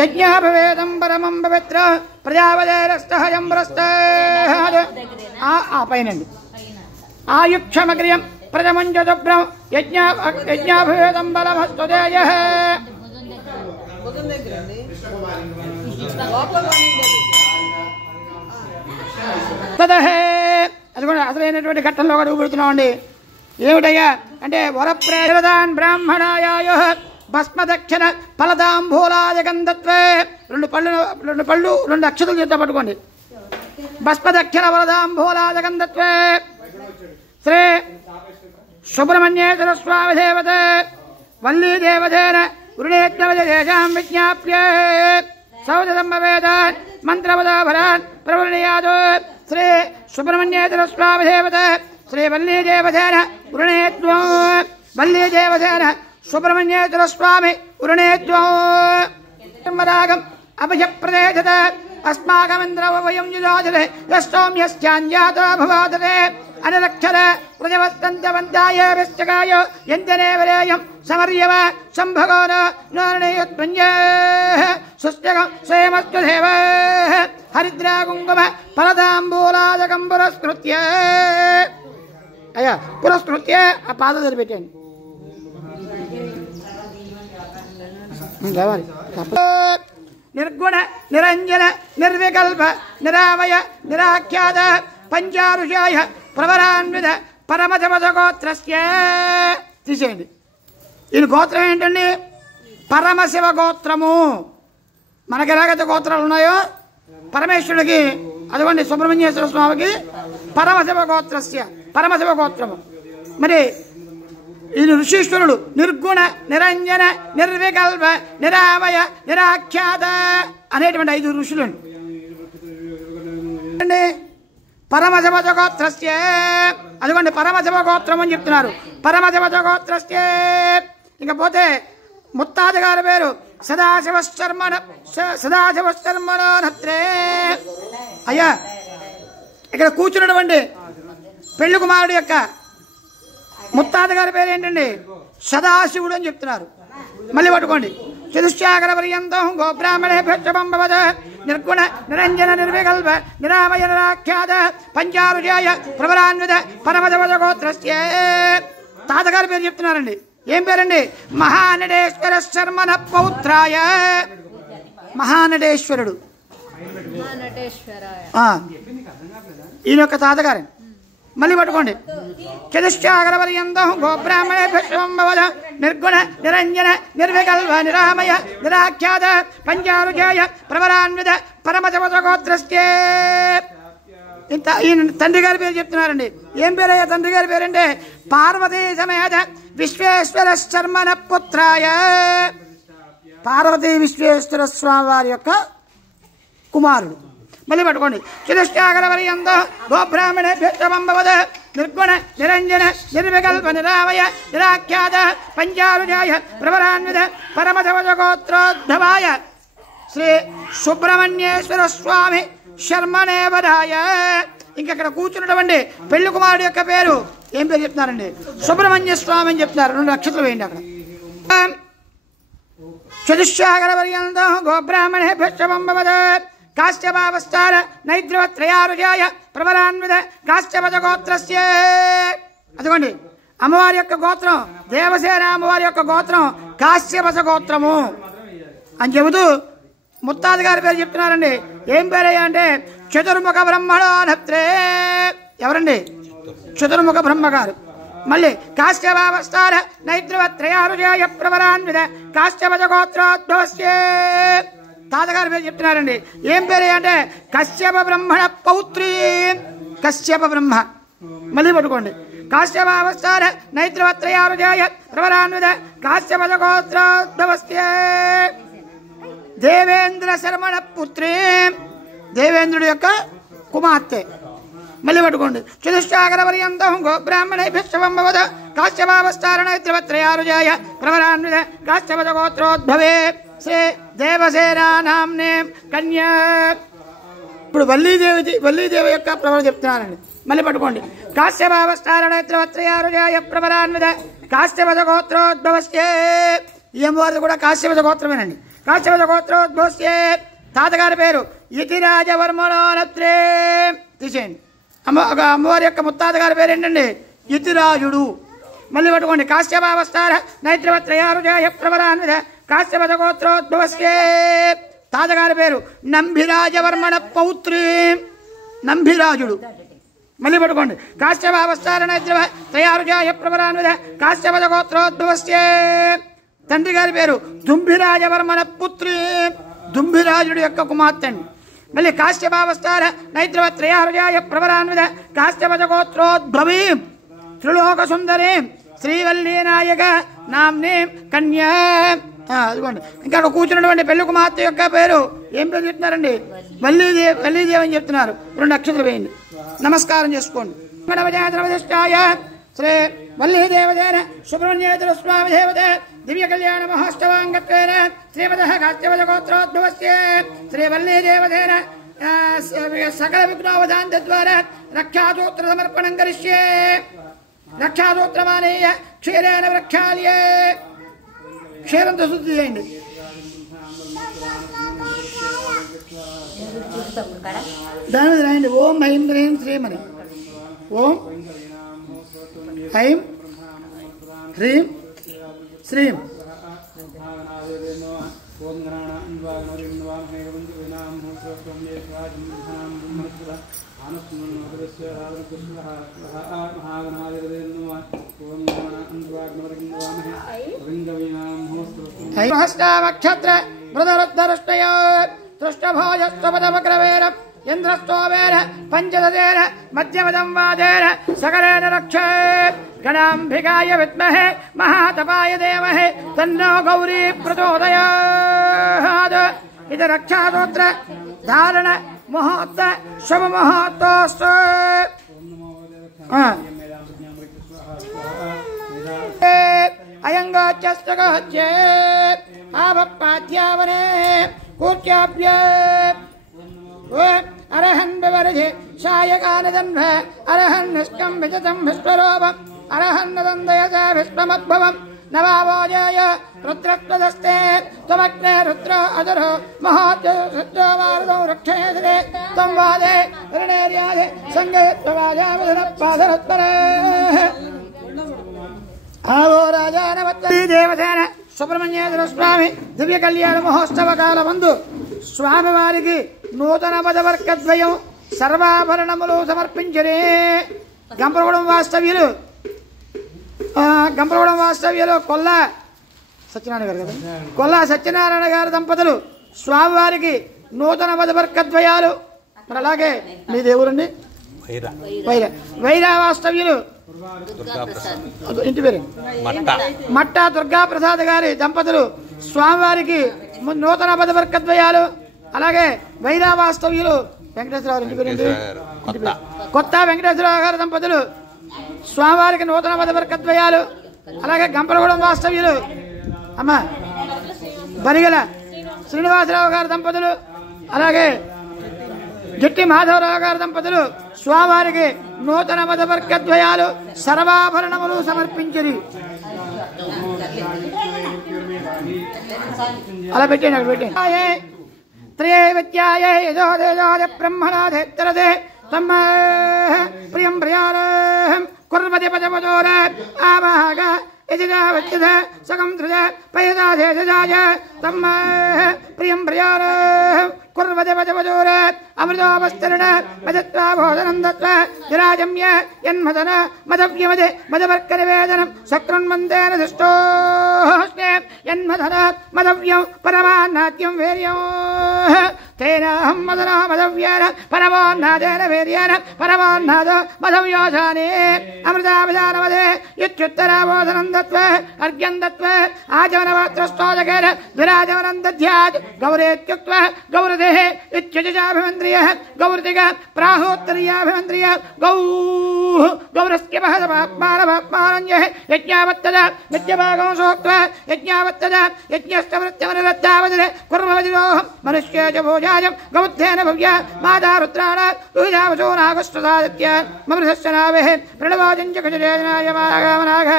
యజ్ఞాపవేదం పరమం పవిత్ర ప్రజాపదేరస్తహయం ఆ పైనండి. ఆయుక్షమగ్రియం ప్రజమంజుభ్రం యజ్ఞాపవేదం బలమస్తుదేయ. అది కూడా అసలైనటువంటి ఘట్టంలో అడుగు పెడుతున్నామండి. ఏమిటయ్యా అంటే వరప్రేదాన్ బ్రాహ్మణాయ భస్మదక్షిణ ఫలదాంబూలాజగంధత్వే. 2 పళ్ళు 2 అక్షతలు చేత పట్టుకోండి. భస్మదక్షిణ ఫలదాంబూలాజగంధత్వే శ్రీ సుబ్రహ్మణ్యేశ్వర స్వామి దేవత వల్లీ దేవతేన వృణేత్నవజేషాం విజ్ఞాప్య సౌదసంభవేదాన్ మంత్రవదాభరాన్ ప్రవృణయాదో. శ్రీ సుబ్రహ్మణ్యేశ్వర స్వామి దేవత శ్రీ వల్లీ దేవతేన వృణేత్వం వల్లీ దేవతేన సుబ్రహ్మణ్యేశ్వర స్వామి వృణేత్వం అభయప్రదేశత అస్మాకమింద్రవయం యుజోజతే యస్తోమ్యశ్చాన్యాతో భవాదతే అనరక్షర ప్రజవస్తంతవంతాయ విశ్చకాయ యంతనేవరేయం సమర్యవ సంభగోన నోరణీయోత్పన్య సుస్త్యగం స్వయమస్తు దేవ హరిద్రా కుంకుమ ఫలదాంబూలాదకం పురస్కృత్య. అయ్యా పురస్కృత్య ఆ పాదం సరిపెట్టండి. నిర్గుణ నిరంజన నిర్వికల్ప నిరామయ నిరాఖ్యాత పంచారుషాయ ప్రవరాన్విత పరమశివగోత్రస్య. తీసేయండి. ఈయన గోత్రం ఏంటండి? పరమశివ గోత్రము. మనకి ఎలాగైతే గోత్రాలు ఉన్నాయో పరమేశ్వరుడికి అదిగోండి సుబ్రహ్మణ్యేశ్వర స్వామికి పరమశివ గోత్రస్య పరమశివ గోత్రము. మరి ఈయన ఋషీశ్వరుడు నిర్గుణ నిరంజన నిర్వికల్ప నిరామయ నిరాఖ్యాత అనేటువంటి 5 ఋషులు అండి. పరమశివ గోత్రస్య అదిగోండి పరమశివ గోత్రం అని చెప్తున్నారు. పరమశివ గోత్రస్య. ఇకపోతే ముత్తాత గారి పేరు సదాశివశర్మణత్రే. అయ్యా ఇక్కడ కూర్చున్నటువంటి పెళ్లి కుమారుడు యొక్క ముత్తాత గారి పేరు ఏంటండి? సదాశివుడు అని చెప్తున్నారు. మళ్ళీ పట్టుకోండి. చతుశ్చాకరపర్యంతం గోబ్రాహ్మణేభ్యశ్చమం భవద నిర్గుణ నిరంజన నిర్వికల్ప నిరామయ నిరాఖ్యాత పంచారుజాయ ప్రబలాన్విత పరమదవద గోత్రస్య. తాతగారి పేరు చెప్తున్నారండి. ఏం పేరండి? మహానటేశ్వర శర్మణ పౌత్రాయ. మహానటేశ్వరుడు ఈయన యొక్క తాతగారు. మళ్ళీ పట్టుకోండి. చతుశ్చాకరపర్యంతం గోబ్రాహ్మణేభ్యశ్చమం భవద నిర్గుణ నిరంజన నిర్వికల్ప నిరామయ నిరాఖ్యాత పంచారుజాయ ప్రబలాన్విత పరమదవద గోత్రస్య. ఇంత ఈయన తండ్రి గారి పేరు చెప్తున్నారండి. ఏం పేరయ్యా తండ్రి గారి పేరంటే పార్వతీ సమేత విశ్వేశ్వర శర్మణ పుత్రాయ. పార్వతీ విశ్వేశ్వర స్వామి వారి యొక్క కుమారుడు. మళ్ళీ పట్టుకోండి. చతుశ్చాకరపర్యంతం గోబ్రాహ్మణేభ్యశ్చమం భవద నిర్గుణ నిరంజన నిర్వికల్ప నిరామయ నిరాఖ్యాత పంచారుజాయ ప్రబలాన్విత పరమదవద గోత్రోద్భవాయ శ్రీ సుబ్రహ్మణ్యేశ్వర స్వామి శర్మణేవరాయ. ఇంకక్కడ కూర్చున్నటువంటి పెళ్లి కుమారుడు యొక్క పేరు ఏం పేరు చెప్తున్నారండి? సుబ్రహ్మణ్య స్వామి అని చెప్తున్నారు. 2 అక్షరాలు వేయండి అక్కడ. చతుశ్చాకరపర్యంతం గోబ్రాహ్మణేభ్యశ్చమం భవద కాశ్యపావస్థాన నైద్రవత్రయారుజాయ ప్రబలాన్విత కాశ్యపద గోత్రస్య. అదిగోండి అమ్మవారి యొక్క గోత్రం దేవసేన. అమ్మవారి యొక్క గోత్రం కాశ్యపద గోత్రము అని చెబుతూ ముత్తాత గారి పేరు చెప్తున్నారండి. ఏం పేరయ్యా అంటే చతుర్ముఖ బ్రహ్మణోనత్రే. ఎవరండి? చతుర్ముఖ బ్రహ్మగారు. మళ్ళీ కాశ్యపావస్థాన నైద్రవత్రయారుజాయ ప్రబలాన్విత కాశ్యపద గోత్రోద్భవస్య. తాతగారి పేరు చెప్తున్నారండి. ఏం పేరు అంటే కశ్యప బ్రహ్మణ పౌత్రి. కశ్యప బ్రహ్మ. మళ్ళీ పట్టుకోండి. కాశ్యపావస్థాన నైద్రవత్రయారుజాయ ప్రబలాన్విత కాశ్యపద గోత్రోద్భవస్య. దేవేంద్ర శర్మణ పుత్రి. దేవేంద్రుడి యొక్క కుమార్తె. మళ్ళీ పట్టుకోండి. చతుశ్చాకరపర్యంతం గోబ్రాహ్మణేభ్యశ్చమం భవద కాశ్యపావస్థాన నైద్రవత్రయారుజాయ ప్రబలాన్విత కాశ్యపద గోత్రోద్భవే శ్రీ దేవసేనానాంనే కన్యా. ఇప్పుడు వల్లీదేవి యొక్క ప్రబలం చెప్తున్నానండి. మళ్ళీ పట్టుకోండి. కాశ్యపావస్థాన నైద్రవత్రయారుజాయ ప్రబలాన్విత కాశ్యపద గోత్రోద్భవస్య. ఈ అమ్మవారిది కూడా కాశ్యపద గోత్రమేనండి. కాశ్యపద గోత్రోద్భవస్య. తాతగారి పేరు యతిరాజవర్మణోనత్రే. తీసేయండి. అమ్మవారి యొక్క ముత్తాత గారి పేరు ఏంటండి? యతిరాజుడు. మళ్ళీ పట్టుకోండి. కాశ్యపావస్థాన నైద్రవత్రయారుజాయ ప్రబలాన్విత కాశ్యపద గోత్రోద్భవస్య. తాతగారి పేరు నంభిరాజవర్మణ పౌత్రి. నంభిరాజుడు. మళ్ళీ పట్టుకోండి. కాశ్యపావస్థాన నైద్రవత్రయారుజాయ ప్రబలాన్విత కాశ్యపద గోత్రోద్భవస్య. తండ్రి గారి పేరు దుంభిరాజవర్మణ పుత్రి. దుంభిరాజుడు యొక్క కుమార్తె. మళ్ళీ కాశ్యపావస్థాన నైద్రవత్రయారుజాయ ప్రబలాన్విత కాశ్యపద గోత్రోద్భవీ త్రిలోక సుందరీ శ్రీవల్లీనాయక నామ్ని కన్యా. అదిగోండి. ఇంకా కూర్చున్నటువంటి పెళ్లి కుమార్తె యొక్క పేరు ఏం పేరు చెప్తున్నారండి? వల్లీదేవి అని చెప్తున్నారు. 2 అక్షరాలు వేయండి. నమస్కారం చేసుకోండి. శ్రీ వల్లీదేవదేన సుబ్రహ్మణ్యేశ్వర స్వామి దేవత దివ్య కళ్యాణ మహోత్సవాంగత్వేన శ్రీమద కాశ్యపద గోత్రోద్భవస్య శ్రీ వల్లీదేవదేన సకల విఘ్నోవధాంత ద్వారా రక్షాసూత్ర సమర్పణం కరిష్యే. రక్షాసూత్రమానేయ క్షీరేణ ప్రక్షాళ్యే. క్షీరంతో శుద్ధి చేయండి. దాని మీద రాయండి. ఓం ఐం హ్రీం శ్రీం అని. ఓం ఐం హ్రీం శ్రీం. హస్తావక్షత్ర మృదరుద్ధరుష్టయో తృష్టభోజస్వపదమగ్రవేర ఇంద్రస్తోవేన పంచదదేన మధ్యమదం వాదేన సకలేన రక్షే. గణాంబికాయ విద్మహే మహాతపాయ దేమహే తన్నో గౌరీ ప్రచోదయాత్. ఇది రక్షాసూత్ర ధారణ ముహూర్త శుభ ముహూర్తోస్తు. అయంగోచ్చే ఆపపాధ్యావనే కూర్చాభ్య అర్హన్ వివరిధి సాయకానదన్వ అర్హన్ నిష్కం విజతం విశ్వరూపం అర్హన్ నందయస విశ్వమద్భవం నవావోజేయ రుద్రత్వదస్తే త్వమగ్నే రుద్రో అధరో మహాత్యో వారదో రక్షేదే త్వం వాదే రణేర్యాదే సంగయత్వవాజామధనపాదరత్మరే ఆవో రాజానవత్వీ దేవసేన సుబ్రహ్మణ్యేశ్వర స్వామి దివ్య కళ్యాణ మహోత్సవ కాలమందు స్వామివారికి నూతన పదవర్గద్వయం సర్వాభరణములు సమర్పించరే. గంపలగూడెం వాస్తవ్యులు కొల్లా సత్యనారాయణ గారు కదా, కొల్లా సత్యనారాయణ గారి దంపతులు స్వామివారికి నూతన పదవర్గద్వయాలు. మరి అలాగే మీ దేవురండి వైరా వాస్తవ్యులు ఇంటి పేరు మట్టా దుర్గా ప్రసాద్ గారి దంపతులు స్వామివారికి నూతన పదవర్గద్వయాలు. అలాగే వైరా వాస్తవ్యులు వెంకటేశ్వరరావు ఇంటి పేరు కొత్త వెంకటేశ్వరరావు గారి దంపతులు స్వామివారికి నూతన పదవర్గద్వయాలు. అలాగే గంపలగూడెం వాస్తవ్యులు అమ్మ బరిగల శ్రీనివాసరావు గారి దంపతులు, అలాగే జట్టి మాధవరావు గారి దంపతులు స్వామివారికి నూతన పదవర్గద్వయాలు సర్వాభరణములు సమర్పించరి. అలా పెట్టండి, అక్కడ పెట్టండి. త్రయే విద్యాయే యజోదేజోదే బ్రహ్మణాదేత్తరదే తమ్మ ప్రియం ప్రియారం కుర్వతి పదపదోర ఆవాహక యజావచ్చద సగం ధృజ పయదాదేజాయ తమ్మ ప్రియం ప్రియారం కుర్వతి పదపదోర అమృతోపస్తరణ మదత్వా భోజనం దత్వా విరాజమ్య యన్మదన మదవ్యమదే మదవర్గనివేదనం సక్రన్మందేన దుష్టోష్ణే యన్మదన మదవ్యం పరమాన్నాద్యం వీర్యం తేనాహం మదన మదవ్యేన పరమాన్నాదేన వీర్యేన పరమాన్నాద మదవ్యోజానే అమృతాభిధానమదే ఇత్యుత్తరా భోజనం దత్వా అర్ఘ్యం దత్వా ఆచమనపాత్రస్తోజకేన విరాజమనం దధ్యాత్ గౌరేత్యుక్త్వా గౌరదే ఇత్యజాభిమంద్రియ గౌరతిగా ప్రాహోత్తరీయాభిమంద్రియ గౌరస్యమానమానంజ యజ్ఞావత్తద నిత్యభాగం సోక్త్వ యజ్ఞావత్తద యజ్ఞస్తమృత్యమనిరత్తావదిరే కుర్మవదిరోహం మనుష్యే చ భోజాయం గౌద్ధేన భవ్య మాతా రుద్రాణ దుహిజావసో నాగస్వదాదిత్య మమృతస్య నావేః ప్రణవాజం చ గజజేనాయ మాగామనాగ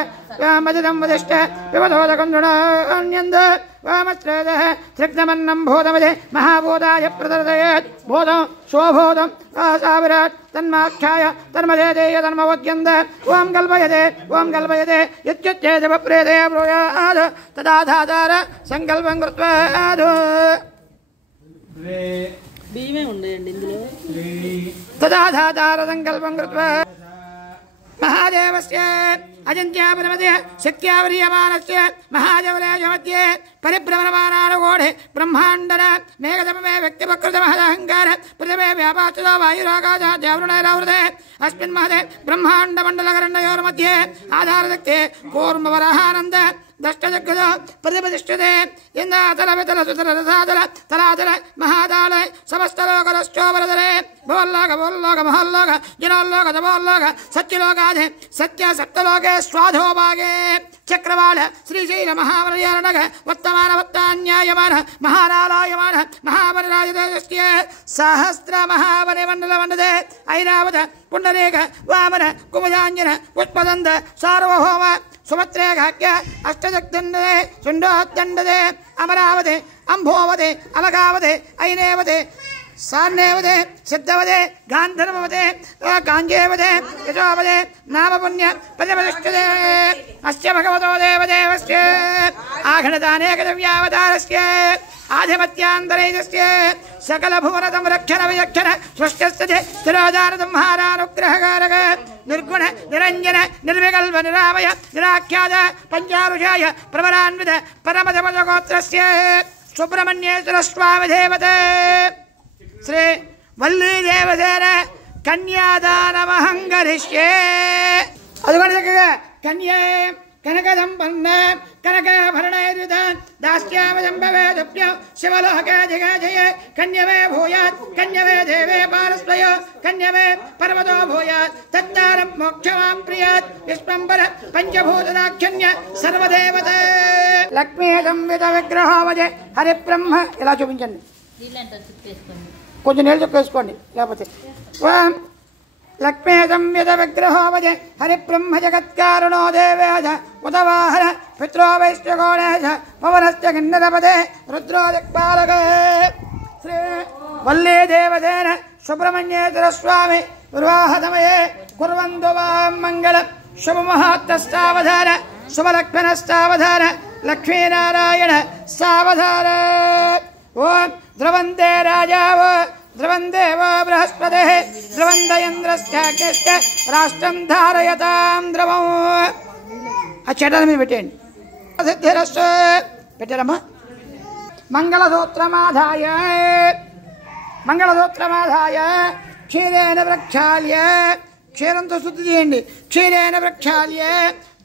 మదిదం వదిష్ట పిబధోదకం దృఢాన్యంద వామశ్రేదః త్రిగ్నమన్నం భూతమదే మహాభూతాయ ప్రదర్శయేత్ భూతం శోభూతం ఆసావిరాట్ తన్మాఖ్యాయ తన్మదేదేయ తన్మవద్యంద ఓం కల్పయతే యత్యుచ్చేదప్రేదే బ్రూయాద్ తదాధాతార సంకల్పం కృత్వా బియ్యమే ఉండేయండి ఇందులో తదాధాతార సంకల్పం కృత్వా మహాదేవస్య అజంత్యాపరమదే శక్త్యావరీయమానస్య మహాజవలేజ మధ్యే పరిభ్రమణమానానుగోఢే బ్రహ్మాండన మేఘతమే వ్యక్తిపకృత మహదహంకార పృథివే వ్యాపాస్తుతో వాయురాకాశాద్యావృణైరావృతే అస్మిన్ మహదే బ్రహ్మాండమండలకరణయోర్मध्ये ఆధారశక్తే కూర్మవరహానంద దష్టజగద ప్రతిపతిష్ఠతే ఇందాతల వితల సుతల రసాతల తలాతల మహాదాళ సమస్తలోకరశ్చోపరదరే భోల్లోక భోల్లోక మహల్లోక జనోల్లోక తపోల్లోక సత్యలోకాధే సత్య సప్తలోకే స్వాధోభాగే చక్రవాళ శ్రీశైల మహావరయారణగ వర్తమాన వర్తాన్యాయమాన మహానాలాయమాన మహావరరాజదేశస్య సహస్ర మహావరిమండల వండదే ఐరావత పుండరేక వామన కుమజాంజన పుష్పదంద సార్వభౌమ సుభద్రేఘాఖ్య అష్టజగ్దండదే శుండోత్తండదే అమరావతే అంభోవతే అలగావతే ఐనేవతే సార్ణేవతే సిద్ధవతే గాంధర్వవతే కాంజేవతే యశోవతే నామపుణ్య ప్రతిపతిష్ఠతే అస్య భగవతో దేవదేవస్య ఆఘనతానేకదవ్యావతారస్య ఆధిపత్యాంతరైజస్య సకల భువన సంరక్షణ విచక్షణ సృష్టస్థితి స్థిరోదాన సంహారానుగ్రహకారక నిర్గుణ నిరంజన నిర్వికల్ప నిరామయ నిరాఖ్యాత పంచారుషాయ ప్రవరాన్విత పరమదపదగోత్రస్య సుబ్రహ్మణ్యేశ్వర స్వామి దేవతే శ్రీ వల్లీ దేవసేన కన్యాదానమహంగరిష్యే. అదిగోండి చక్కగా కన్యే కనకదంపన్న కనకాభరణైర్యుత దాస్యామజంబవేదప్యం శివలోకే జిగాజయ కన్యవే భూయాత్ కన్యవే దేవే పారస్వయో కన్యవే పర్వతో భూయాత్ తత్తారం మోక్షమాం ప్రియాత్ విశ్వంబర పంచభూతదాఖ్యన్య సర్వదేవత లక్ష్మీ సంవిత విగ్రహోవజే హరిబ్రహ్మ. ఇలా చూపించండి, కొంచెం నీళ్ళు చుక్క వేసుకోండి, లేకపోతే లక్ష్మీ సంయత విగ్రహోపజ హరిబ్రహ్మ జగత్కారణో దేవేశ ఉదవాహన పిత్రో వైశ్యగోణేశ పవనశ్చ కిన్నరపదే రుద్రో దిక్పాలకే శ్రీ వల్లీ దేవసేన సుబ్రహ్మణ్యేశ్వర స్వామి వివాహసమయే కుర్వంతు వాం మంగళం శుభముహూర్తస్తావధాన శుభలక్ష్మణస్తావధాన లక్ష్మీనారాయణ సావధాన ఓం ద్రవంతే రాజావ ద్రవందేవ బృహస్పతి ద్రవందయంద్రశ్చాగ్నిశ్చ రాష్ట్రం ధారయతాం ద్రవం. ఆ చెడ్డల మీద పెట్టండి. సిద్ధిరస్సు పెట్టారమ్మా. మంగళసూత్రమాధాయ క్షీరేణ ప్రక్షాళ్య క్షీరంతో శుద్ధి చేయండి. క్షీరేణ ప్రక్షాళ్య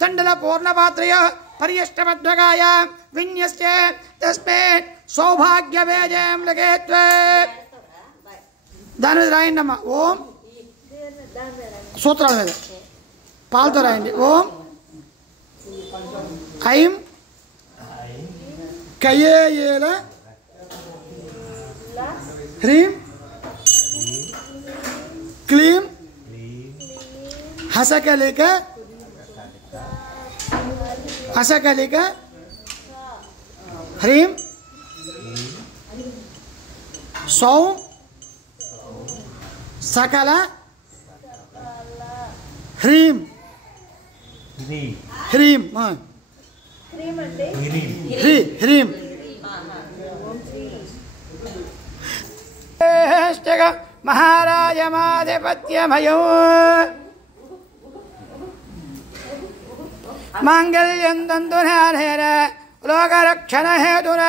దండల పూర్ణపాత్రయ పర్యష్టమధ్వగాయ విన్యస్య తస్మేత్ సౌభాగ్యవేజం లగేత్వ. దాని మీద రాయండి అమ్మా. ఓం సూత్రాల మీద పాలతో రాయండి. ఓం ఐం కయేయేల హ్రీం క్లీం హసకలిక హ్రీం సౌం సకల హ్రీం హ్రీం హ్రీం మహారాజమాధిపత్యమయో మాంగళ్యం తంతునానేన లోకరక్షణ హేతున